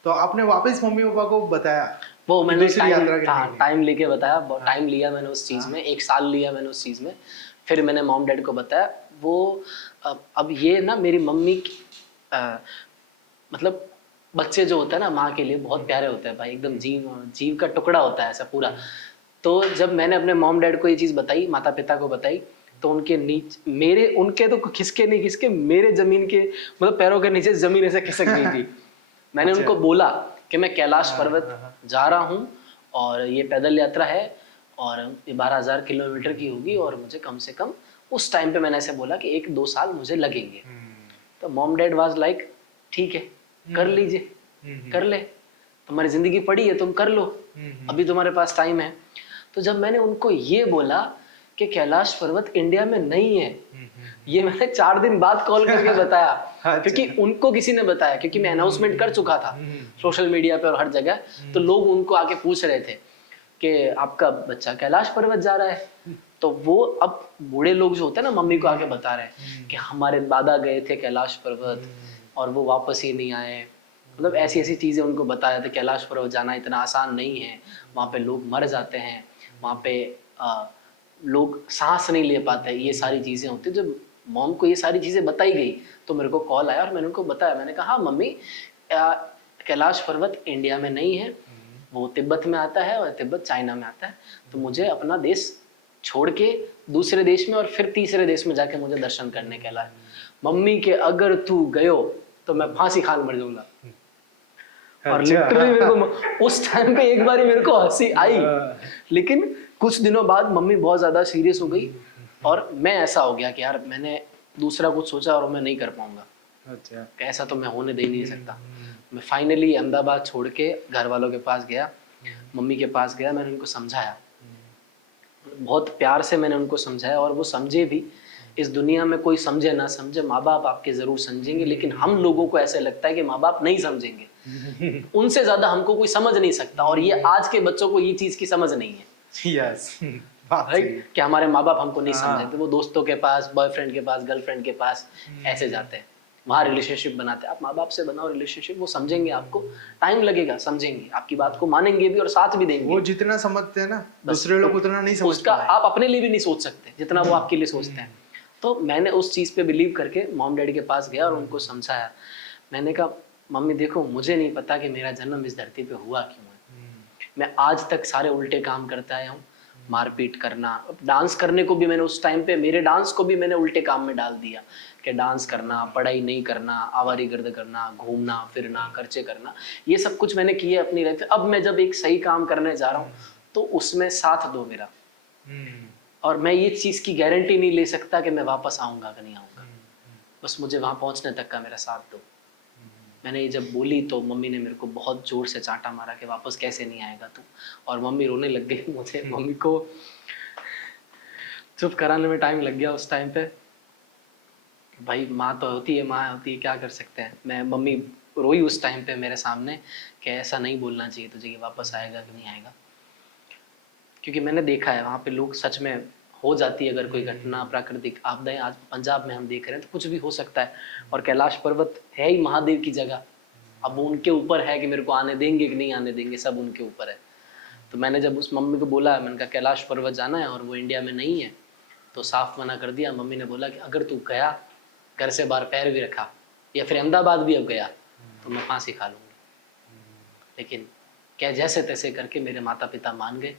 तो आपने वापस मम्मी पापा को बताया? वो मैंने दूसरी यात्रा के लिए? टाइम लेके बताया, बहुत टाइम लिया मैंने उस चीज़ में, 1 साल लिया मैंने उस चीज़ में। फिर मैंने मॉम डैड को बताया। वो अब ये ना मेरी मम्मी की मतलब बच्चे जो होता है ना माँ के लिए बहुत प्यारे होते हैं भाई, एकदम जीव का टुकड़ा होता है ऐसा पूरा। तो जब मैंने अपने मॉम डैड को ये चीज़ बताई, माता पिता को बताई, तो उनके तो खिसके नहीं खिसके, मेरे जमीन के मतलब पैरों के नीचे जमीन ऐसे खिसक गई थी। मैंने अच्छा। उनको बोला कि मैं कैलाश पर्वत जा रहा हूँ और ये पैदल यात्रा है और ये 12,000 किलोमीटर की होगी और मुझे कम से कम उस टाइम पे मैंने ऐसे बोला कि 1-2 साल मुझे लगेंगे। तो मॉम डैड वाज लाइक ठीक है, कर लीजिए, कर ले, तुम्हारी जिंदगी पड़ी है, तुम कर लो, अभी तुम्हारे पास टाइम है। तो जब मैंने उनको ये बोला कि कैलाश पर्वत इंडिया में नहीं है, ये मैंने 4 दिन बाद कॉल करके बताया। अच्छा। क्योंकि उनको किसी ने बताया, क्योंकि मैं अनाउंसमेंट कर चुका था सोशल मीडिया पे और हर जगह। तो लोग उनको आके पूछ रहे थे कि आपका बच्चा कैलाश पर्वत जा रहा है। तो वो अब बूढ़े लोग जो होते हैं ना मम्मी को आके बता रहे हैं कि हमारे दादा गए थे कैलाश पर्वत और वो वापस ही नहीं आए। मतलब ऐसी ऐसी चीज़ें उनको बताया था। कैलाश पर्वत जाना इतना आसान नहीं है, वहाँ पे लोग मर जाते हैं, वहाँ पे लोग सांस नहीं ले पाते, ये सारी चीज़ें होती। जब मॉम को ये सारी चीज़ें बताई गई तो मेरे को कॉल आया और मैंने उनको बताया। मैंने कहा हाँ मम्मी, कैलाश पर्वत इंडिया में नहीं है, वो तिब्बत में आता है और तिब्बत चाइना में आता है। तो मुझे अपना देश छोड़ के दूसरे देश में और फिर तीसरे देश में जाके मुझे दर्शन करने कैलाश। मम्मी के अगर तू गयो तो मैं फांसी खान मर जाऊंगा। और लिटरली मेरे को उस टाइम पे एक बारी मेरे को हंसी आई, लेकिन कुछ दिनों बाद मम्मी बहुत ज्यादा सीरियस हो गई और मैं ऐसा हो गया कि यार मैंने दूसरा कुछ सोचा और मैं नहीं कर पाऊंगा। अच्छा। ऐसा तो मैं होने दे ही नहीं सकता। मैं फाइनली अहमदाबाद छोड़ के घर वालों के पास गया, मम्मी के पास गया, मैंने उनको समझाया, बहुत प्यार से मैंने उनको समझाया और वो समझे भी। इस दुनिया में कोई समझे ना समझे, माँ बाप आपके जरूर समझेंगे, लेकिन हम लोगों को ऐसे लगता है कि माँ बाप नहीं समझेंगे। उनसे ज्यादा हमको कोई समझ नहीं सकता और ये आज के बच्चों को ये चीज की समझ नहीं है। यस, राइट, कि हमारे माँ बाप हमको नहीं समझते, वो दोस्तों के पास, बॉयफ्रेंड के पास, गर्लफ्रेंड के पास ऐसे जाते हैं, वहाँ रिलेशनशिप बनाते हैं। आप माँ बाप से बनाओ रिलेशनशिप, वो समझेंगे, आपको टाइम लगेगा, समझेंगे, आपकी बात को मानेंगे भी और साथ भी देंगे। वो जितना समझते हैं ना दूसरे लोग उतना नहीं समझते। उसका आप अपने लिए भी नहीं सोच सकते जितना वो आपके लिए सोचते हैं। तो मैंने उस चीज़ पे बिलीव करके मॉम डैडी के पास गया और उनको समझाया। मैंने कहा मम्मी देखो, मुझे नहीं पता कि मेरा जन्म इस धरती पे हुआ क्यों है। मैं आज तक सारे उल्टे काम करता आया हूँ, मारपीट करना, डांस करने को भी मैंने उस टाइम पे, मेरे डांस को भी मैंने उल्टे काम में डाल दिया कि डांस करना, पढ़ाई नहीं करना, आवारीगर्द करना, घूमना फिरना, खर्चे करना, ये सब कुछ मैंने किए अपनी लाइफ में। अब मैं जब एक सही काम करने जा रहा हूँ तो उसमें साथ दो मेरा, और मैं ये चीज़ की गारंटी नहीं ले सकता कि मैं वापस आऊँगा कि नहीं आऊँगा, बस मुझे वहाँ पहुँचने तक का मेरा साथ दो। मैंने ये जब बोली तो मम्मी ने मेरे को बहुत जोर से चांटा मारा कि वापस कैसे नहीं आएगा तू, और मम्मी रोने लग गई। मुझे मम्मी को चुप कराने में टाइम लग गया उस टाइम पे। भाई माँ तो होती है, माँ होती है, क्या कर सकते हैं। मैं मम्मी रोई उस टाइम पे मेरे सामने कि ऐसा नहीं बोलना चाहिए तुझे कि वापस आएगा कि नहीं आएगा, क्योंकि मैंने देखा है वहाँ पे लोग सच में हो जाती है अगर कोई घटना, प्राकृतिक आपदाएं, आज पंजाब में हम देख रहे हैं तो कुछ भी हो सकता है। और कैलाश पर्वत है ही महादेव की जगह, अब वो उनके ऊपर है कि मेरे को आने देंगे कि नहीं आने देंगे, सब उनके ऊपर है। तो मैंने जब उस मम्मी को बोला, मैंने कहा कैलाश पर्वत जाना है और वो इंडिया में नहीं है, तो साफ मना कर दिया। मम्मी ने बोला कि अगर तू गया, घर से बाहर पैर भी रखा या फिर अहमदाबाद भी अब गया तो मैं फांसी खा लूँगी। लेकिन क्या जैसे तैसे करके मेरे माता पिता मान गए।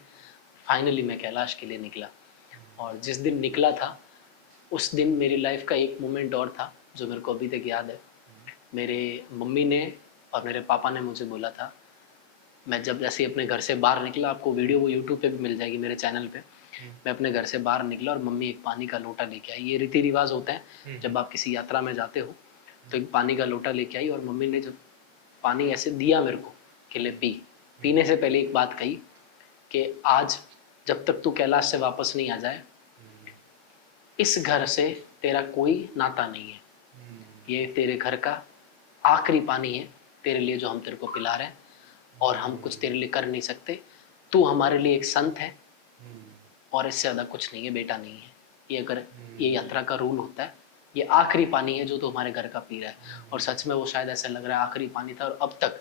फाइनली मैं कैलाश के लिए निकला, और जिस दिन निकला था उस दिन मेरी लाइफ का एक मोमेंट और था जो मेरे को अभी तक याद है। मेरे मम्मी ने और मेरे पापा ने मुझे बोला था, मैं जब जैसे ही अपने घर से बाहर निकला, आपको वीडियो वो यूट्यूब पे भी मिल जाएगी मेरे चैनल पे, मैं अपने घर से बाहर निकला और मम्मी एक पानी का लोटा लेके आई। ये रीति रिवाज होता है जब आप किसी यात्रा में जाते हो, तो एक पानी का लोटा लेके आई और मम्मी ने जब पानी ऐसे दिया मेरे को कि ले पी, पीने से पहले एक बात कही कि आज जब तक तू कैलाश से वापस नहीं आ जाए, इस घर से तेरा कोई नाता नहीं है, ये तेरे घर का आखिरी पानी है तेरे लिए जो हम तेरे को पिला रहे हैं, और हम कुछ तेरे लिए कर नहीं सकते। तू हमारे लिए एक संत है और इससे ज़्यादा कुछ नहीं है, बेटा नहीं है। ये अगर ये यात्रा का रूल होता है, ये आखिरी पानी है जो तू हमारे घर का पी रहा है। और सच में वो शायद ऐसा लग रहा है आखिरी पानी था, और अब तक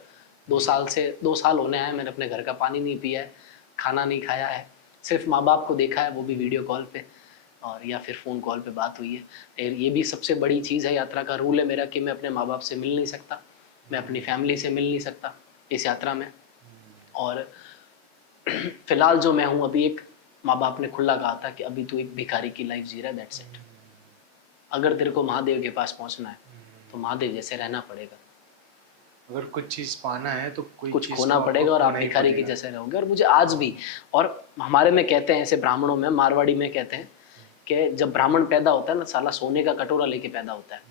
2 साल होने आए मैंने अपने घर का पानी नहीं पिया है, खाना नहीं खाया है, सिर्फ माँ बाप को देखा है, वो भी वीडियो कॉल पे और या फिर फ़ोन कॉल पे बात हुई है। ये भी सबसे बड़ी चीज़ है, यात्रा का रूल है मेरा कि मैं अपने माँ बाप से मिल नहीं सकता, मैं अपनी फैमिली से मिल नहीं सकता इस यात्रा में। और फिलहाल जो मैं हूँ अभी, एक माँ बाप ने खुला कहा था कि अभी तू एक भिखारी की लाइफ जी रहा है, दैट्स इट। अगर तेरे को महादेव के पास पहुँचना है तो महादेव जैसे रहना पड़ेगा, अगर कुछ चीज़ पाना है तो कुछ खोना पड़ेगा और आप भिखारी की जैसे रहोगे। और मुझे आज भी, और हमारे में कहते हैं ऐसे, ब्राह्मणों में, मारवाड़ी में कहते हैं कि जब ब्राह्मण पैदा होता है ना, साला सोने का कटोरा लेके पैदा होता है।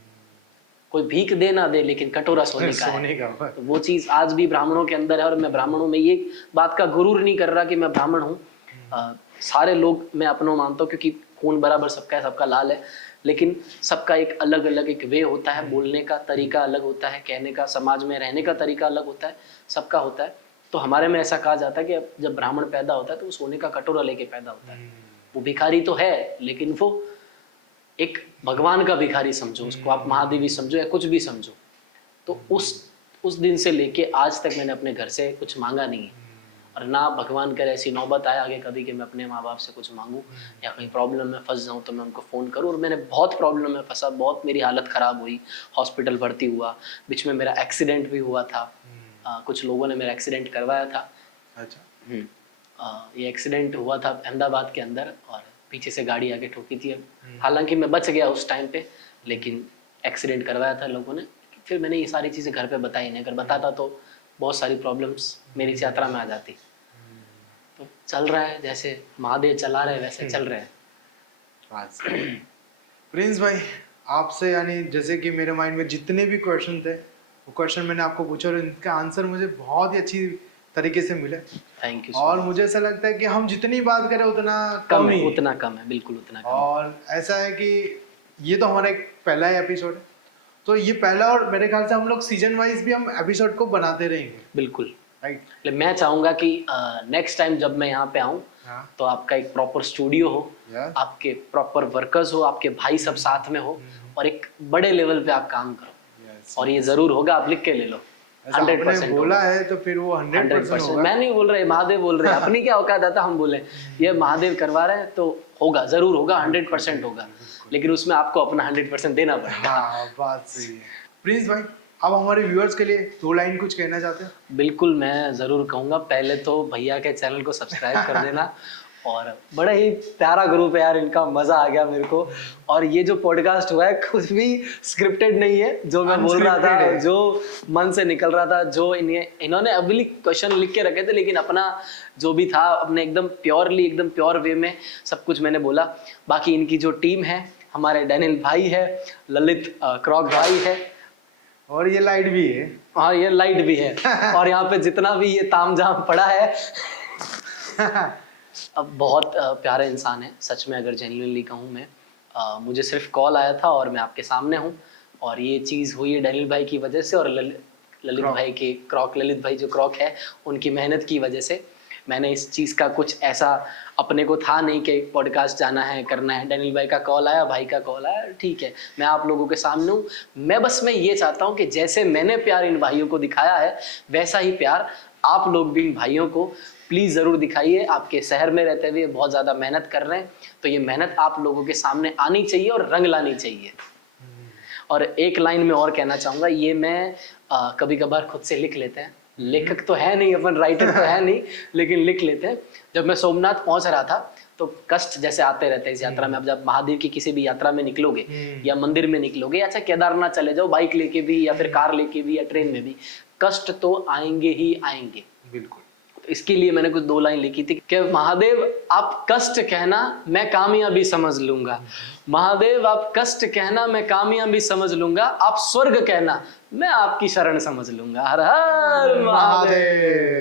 कोई भीख दे ना दे, लेकिन कटोरा सोने का है। तो वो चीज़ आज भी ब्राह्मणों के अंदर है। और मैं ब्राह्मणों में ये बात का गुरूर नहीं कर रहा कि मैं ब्राह्मण हूँ, सारे लोग मैं अपनों मानता हूँ, क्योंकि खून बराबर सबका है, सबका लाल है, लेकिन सबका एक अलग अलग एक वे होता है, बोलने का तरीका अलग होता है, कहने का, समाज में रहने का तरीका अलग होता है, सबका होता है। तो हमारे में ऐसा कहा जाता है कि जब ब्राह्मण पैदा होता है तो वो सोने का कटोरा लेके पैदा होता है। वो भिखारी तो है, लेकिन वो एक भगवान का भिखारी समझो उसको, आप महादेवी समझो या कुछ भी समझो। तो उस दिन से लेके आज तक मैंने अपने घर से कुछ मांगा नहीं है, और ना भगवान करे ऐसी नौबत आए आगे कभी कि मैं अपने माँ बाप से कुछ मांगूं या कहीं प्रॉब्लम में फंस जाऊं तो मैं उनको फ़ोन करूं। और मैंने बहुत प्रॉब्लम में फंसा, बहुत मेरी हालत ख़राब हुई, हॉस्पिटल भर्ती हुआ, बीच में मेरा एक्सीडेंट भी हुआ था। कुछ लोगों ने मेरा एक्सीडेंट करवाया था। अच्छा। ये एक्सीडेंट हुआ था अहमदाबाद के अंदर, और पीछे से गाड़ी आके ठोकी थी। हालांकि मैं बच गया उस टाइम पे, लेकिन एक्सीडेंट करवाया था लोगों ने। फिर मैंने ये सारी चीज़ें घर पे बताई नहीं, अगर बताता तो बहुत सारी प्रॉब्लम्स मेरी इस यात्रा में आ जाती। तो चल रहा है, जैसे महादेव चला रहे वैसे चल रहे हैं। प्रिंस भाई, आपसे यानी जैसे कि मेरे माइंड में जितने भी क्वेश्चन थे वो क्वेश्चन मैंने आपको पूछा और इनका आंसर मुझे बहुत ही अच्छी तरीके से मिले। Thank you. और मुझे ऐसा लगता है कि हम जितनी बात करें उतना कम है, उतना कम है, बिल्कुल उतना कम। और ऐसा है कि ये तो हमारा एक पहला ही एपिसोड है, तो ये पहला, और मेरे ख्याल से हम लोग सीजन वाइज भी हम एपिसोड को बनाते रहेंगे। बिल्कुल राइट। मैं चाहूंगा कि नेक्स्ट टाइम जब मैं यहाँ पे आऊँ तो आपका एक प्रॉपर स्टूडियो हो, आपके प्रॉपर वर्कर्स हो, आपके भाई सब साथ में हो, और एक बड़े लेवल पे आप काम करो। और ये जरूर होगा, आप लिख के ले लो। 100% बोला है तो फिर वो 100% होगा। मैं नहीं बोल रहा, महादेव बोल रहे हैं। अपनी क्या औकात था हम बोले, ये महादेव करवा रहे हैं तो होगा, जरूर होगा, 100% होगा। लेकिन उसमें आपको अपना 100% देना पड़ेगा। हाँ, बात सही है। प्रिंस भाई, अब हमारे व्यूअर्स के लिए 2 लाइन कुछ कहना चाहते हैं? बिल्कुल, मैं ज़रूर कहूँगा। पहले तो भैया के चैनल को सब्सक्राइब कर देना, और बड़ा ही प्यारा ग्रुप है यार, इनका मज़ा आ गया मेरे को। और ये जो पॉडकास्ट हुआ है कुछ भी स्क्रिप्टेड नहीं है, जो मैं बोल रहा था, जो मन से निकल रहा था, जो इन्होंने अभी क्वेश्चन लिख के रखे थे, लेकिन अपना जो भी था अपने एकदम प्योरली, एकदम प्योर वे में सब कुछ मैंने बोला। बाकी इनकी जो टीम है, हमारे डैनियल भाई है, ललित क्रॉक भाई है, और ये लाइट भी है। हाँ, ये लाइट भी है। और यहाँ पे जितना भी ये तामझाम पड़ा है अब बहुत प्यारे इंसान है सच में, अगर जेन्युइनली कहूँ मैं। मुझे सिर्फ कॉल आया था और मैं आपके सामने हूँ, और ये चीज़ हुई है डैनियल भाई की वजह से, और ललित भाई के ललित भाई जो क्रॉक है उनकी मेहनत की वजह से। मैंने इस चीज़ का कुछ ऐसा अपने को था नहीं कि पॉडकास्ट जाना है, करना है। डैनियल भाई का कॉल आया, भाई का कॉल आया, ठीक है, मैं आप लोगों के सामने हूँ। मैं ये चाहता हूँ कि जैसे मैंने प्यार इन भाइयों को दिखाया है, वैसा ही प्यार आप लोग भी इन भाइयों को प्लीज़ ज़रूर दिखाइए। आपके शहर में रहते हुए बहुत ज़्यादा मेहनत कर रहे हैं, तो ये मेहनत आप लोगों के सामने आनी चाहिए और रंग लानी चाहिए। और एक लाइन में और कहना चाहूंगा, ये मैं कभी कभार खुद से लिख लेते हैं, लेखक तो है नहीं अपन, राइटर तो है नहीं, लेकिन लिख लेते हैं। जब मैं सोमनाथ पहुंच रहा था तो कष्ट जैसे आते रहते हैं इस यात्रा में। अब जब महादेव की किसी भी यात्रा में निकलोगे या मंदिर में निकलोगे, अच्छा केदारनाथ चले जाओ बाइक लेके भी या फिर कार लेके भी या ट्रेन में भी, कष्ट तो आएंगे ही आएंगे। बिल्कुल। तो इसके लिए मैंने कुछ 2 लाइन लिखी थी कि महादेव आप कष्ट कहना मैं कामयाबी समझ लूंगा, महादेव आप कष्ट कहना मैं कामयाबी समझ लूंगा, आप स्वर्ग कहना मैं आपकी शरण समझ लूंगा। हर हर महादेव।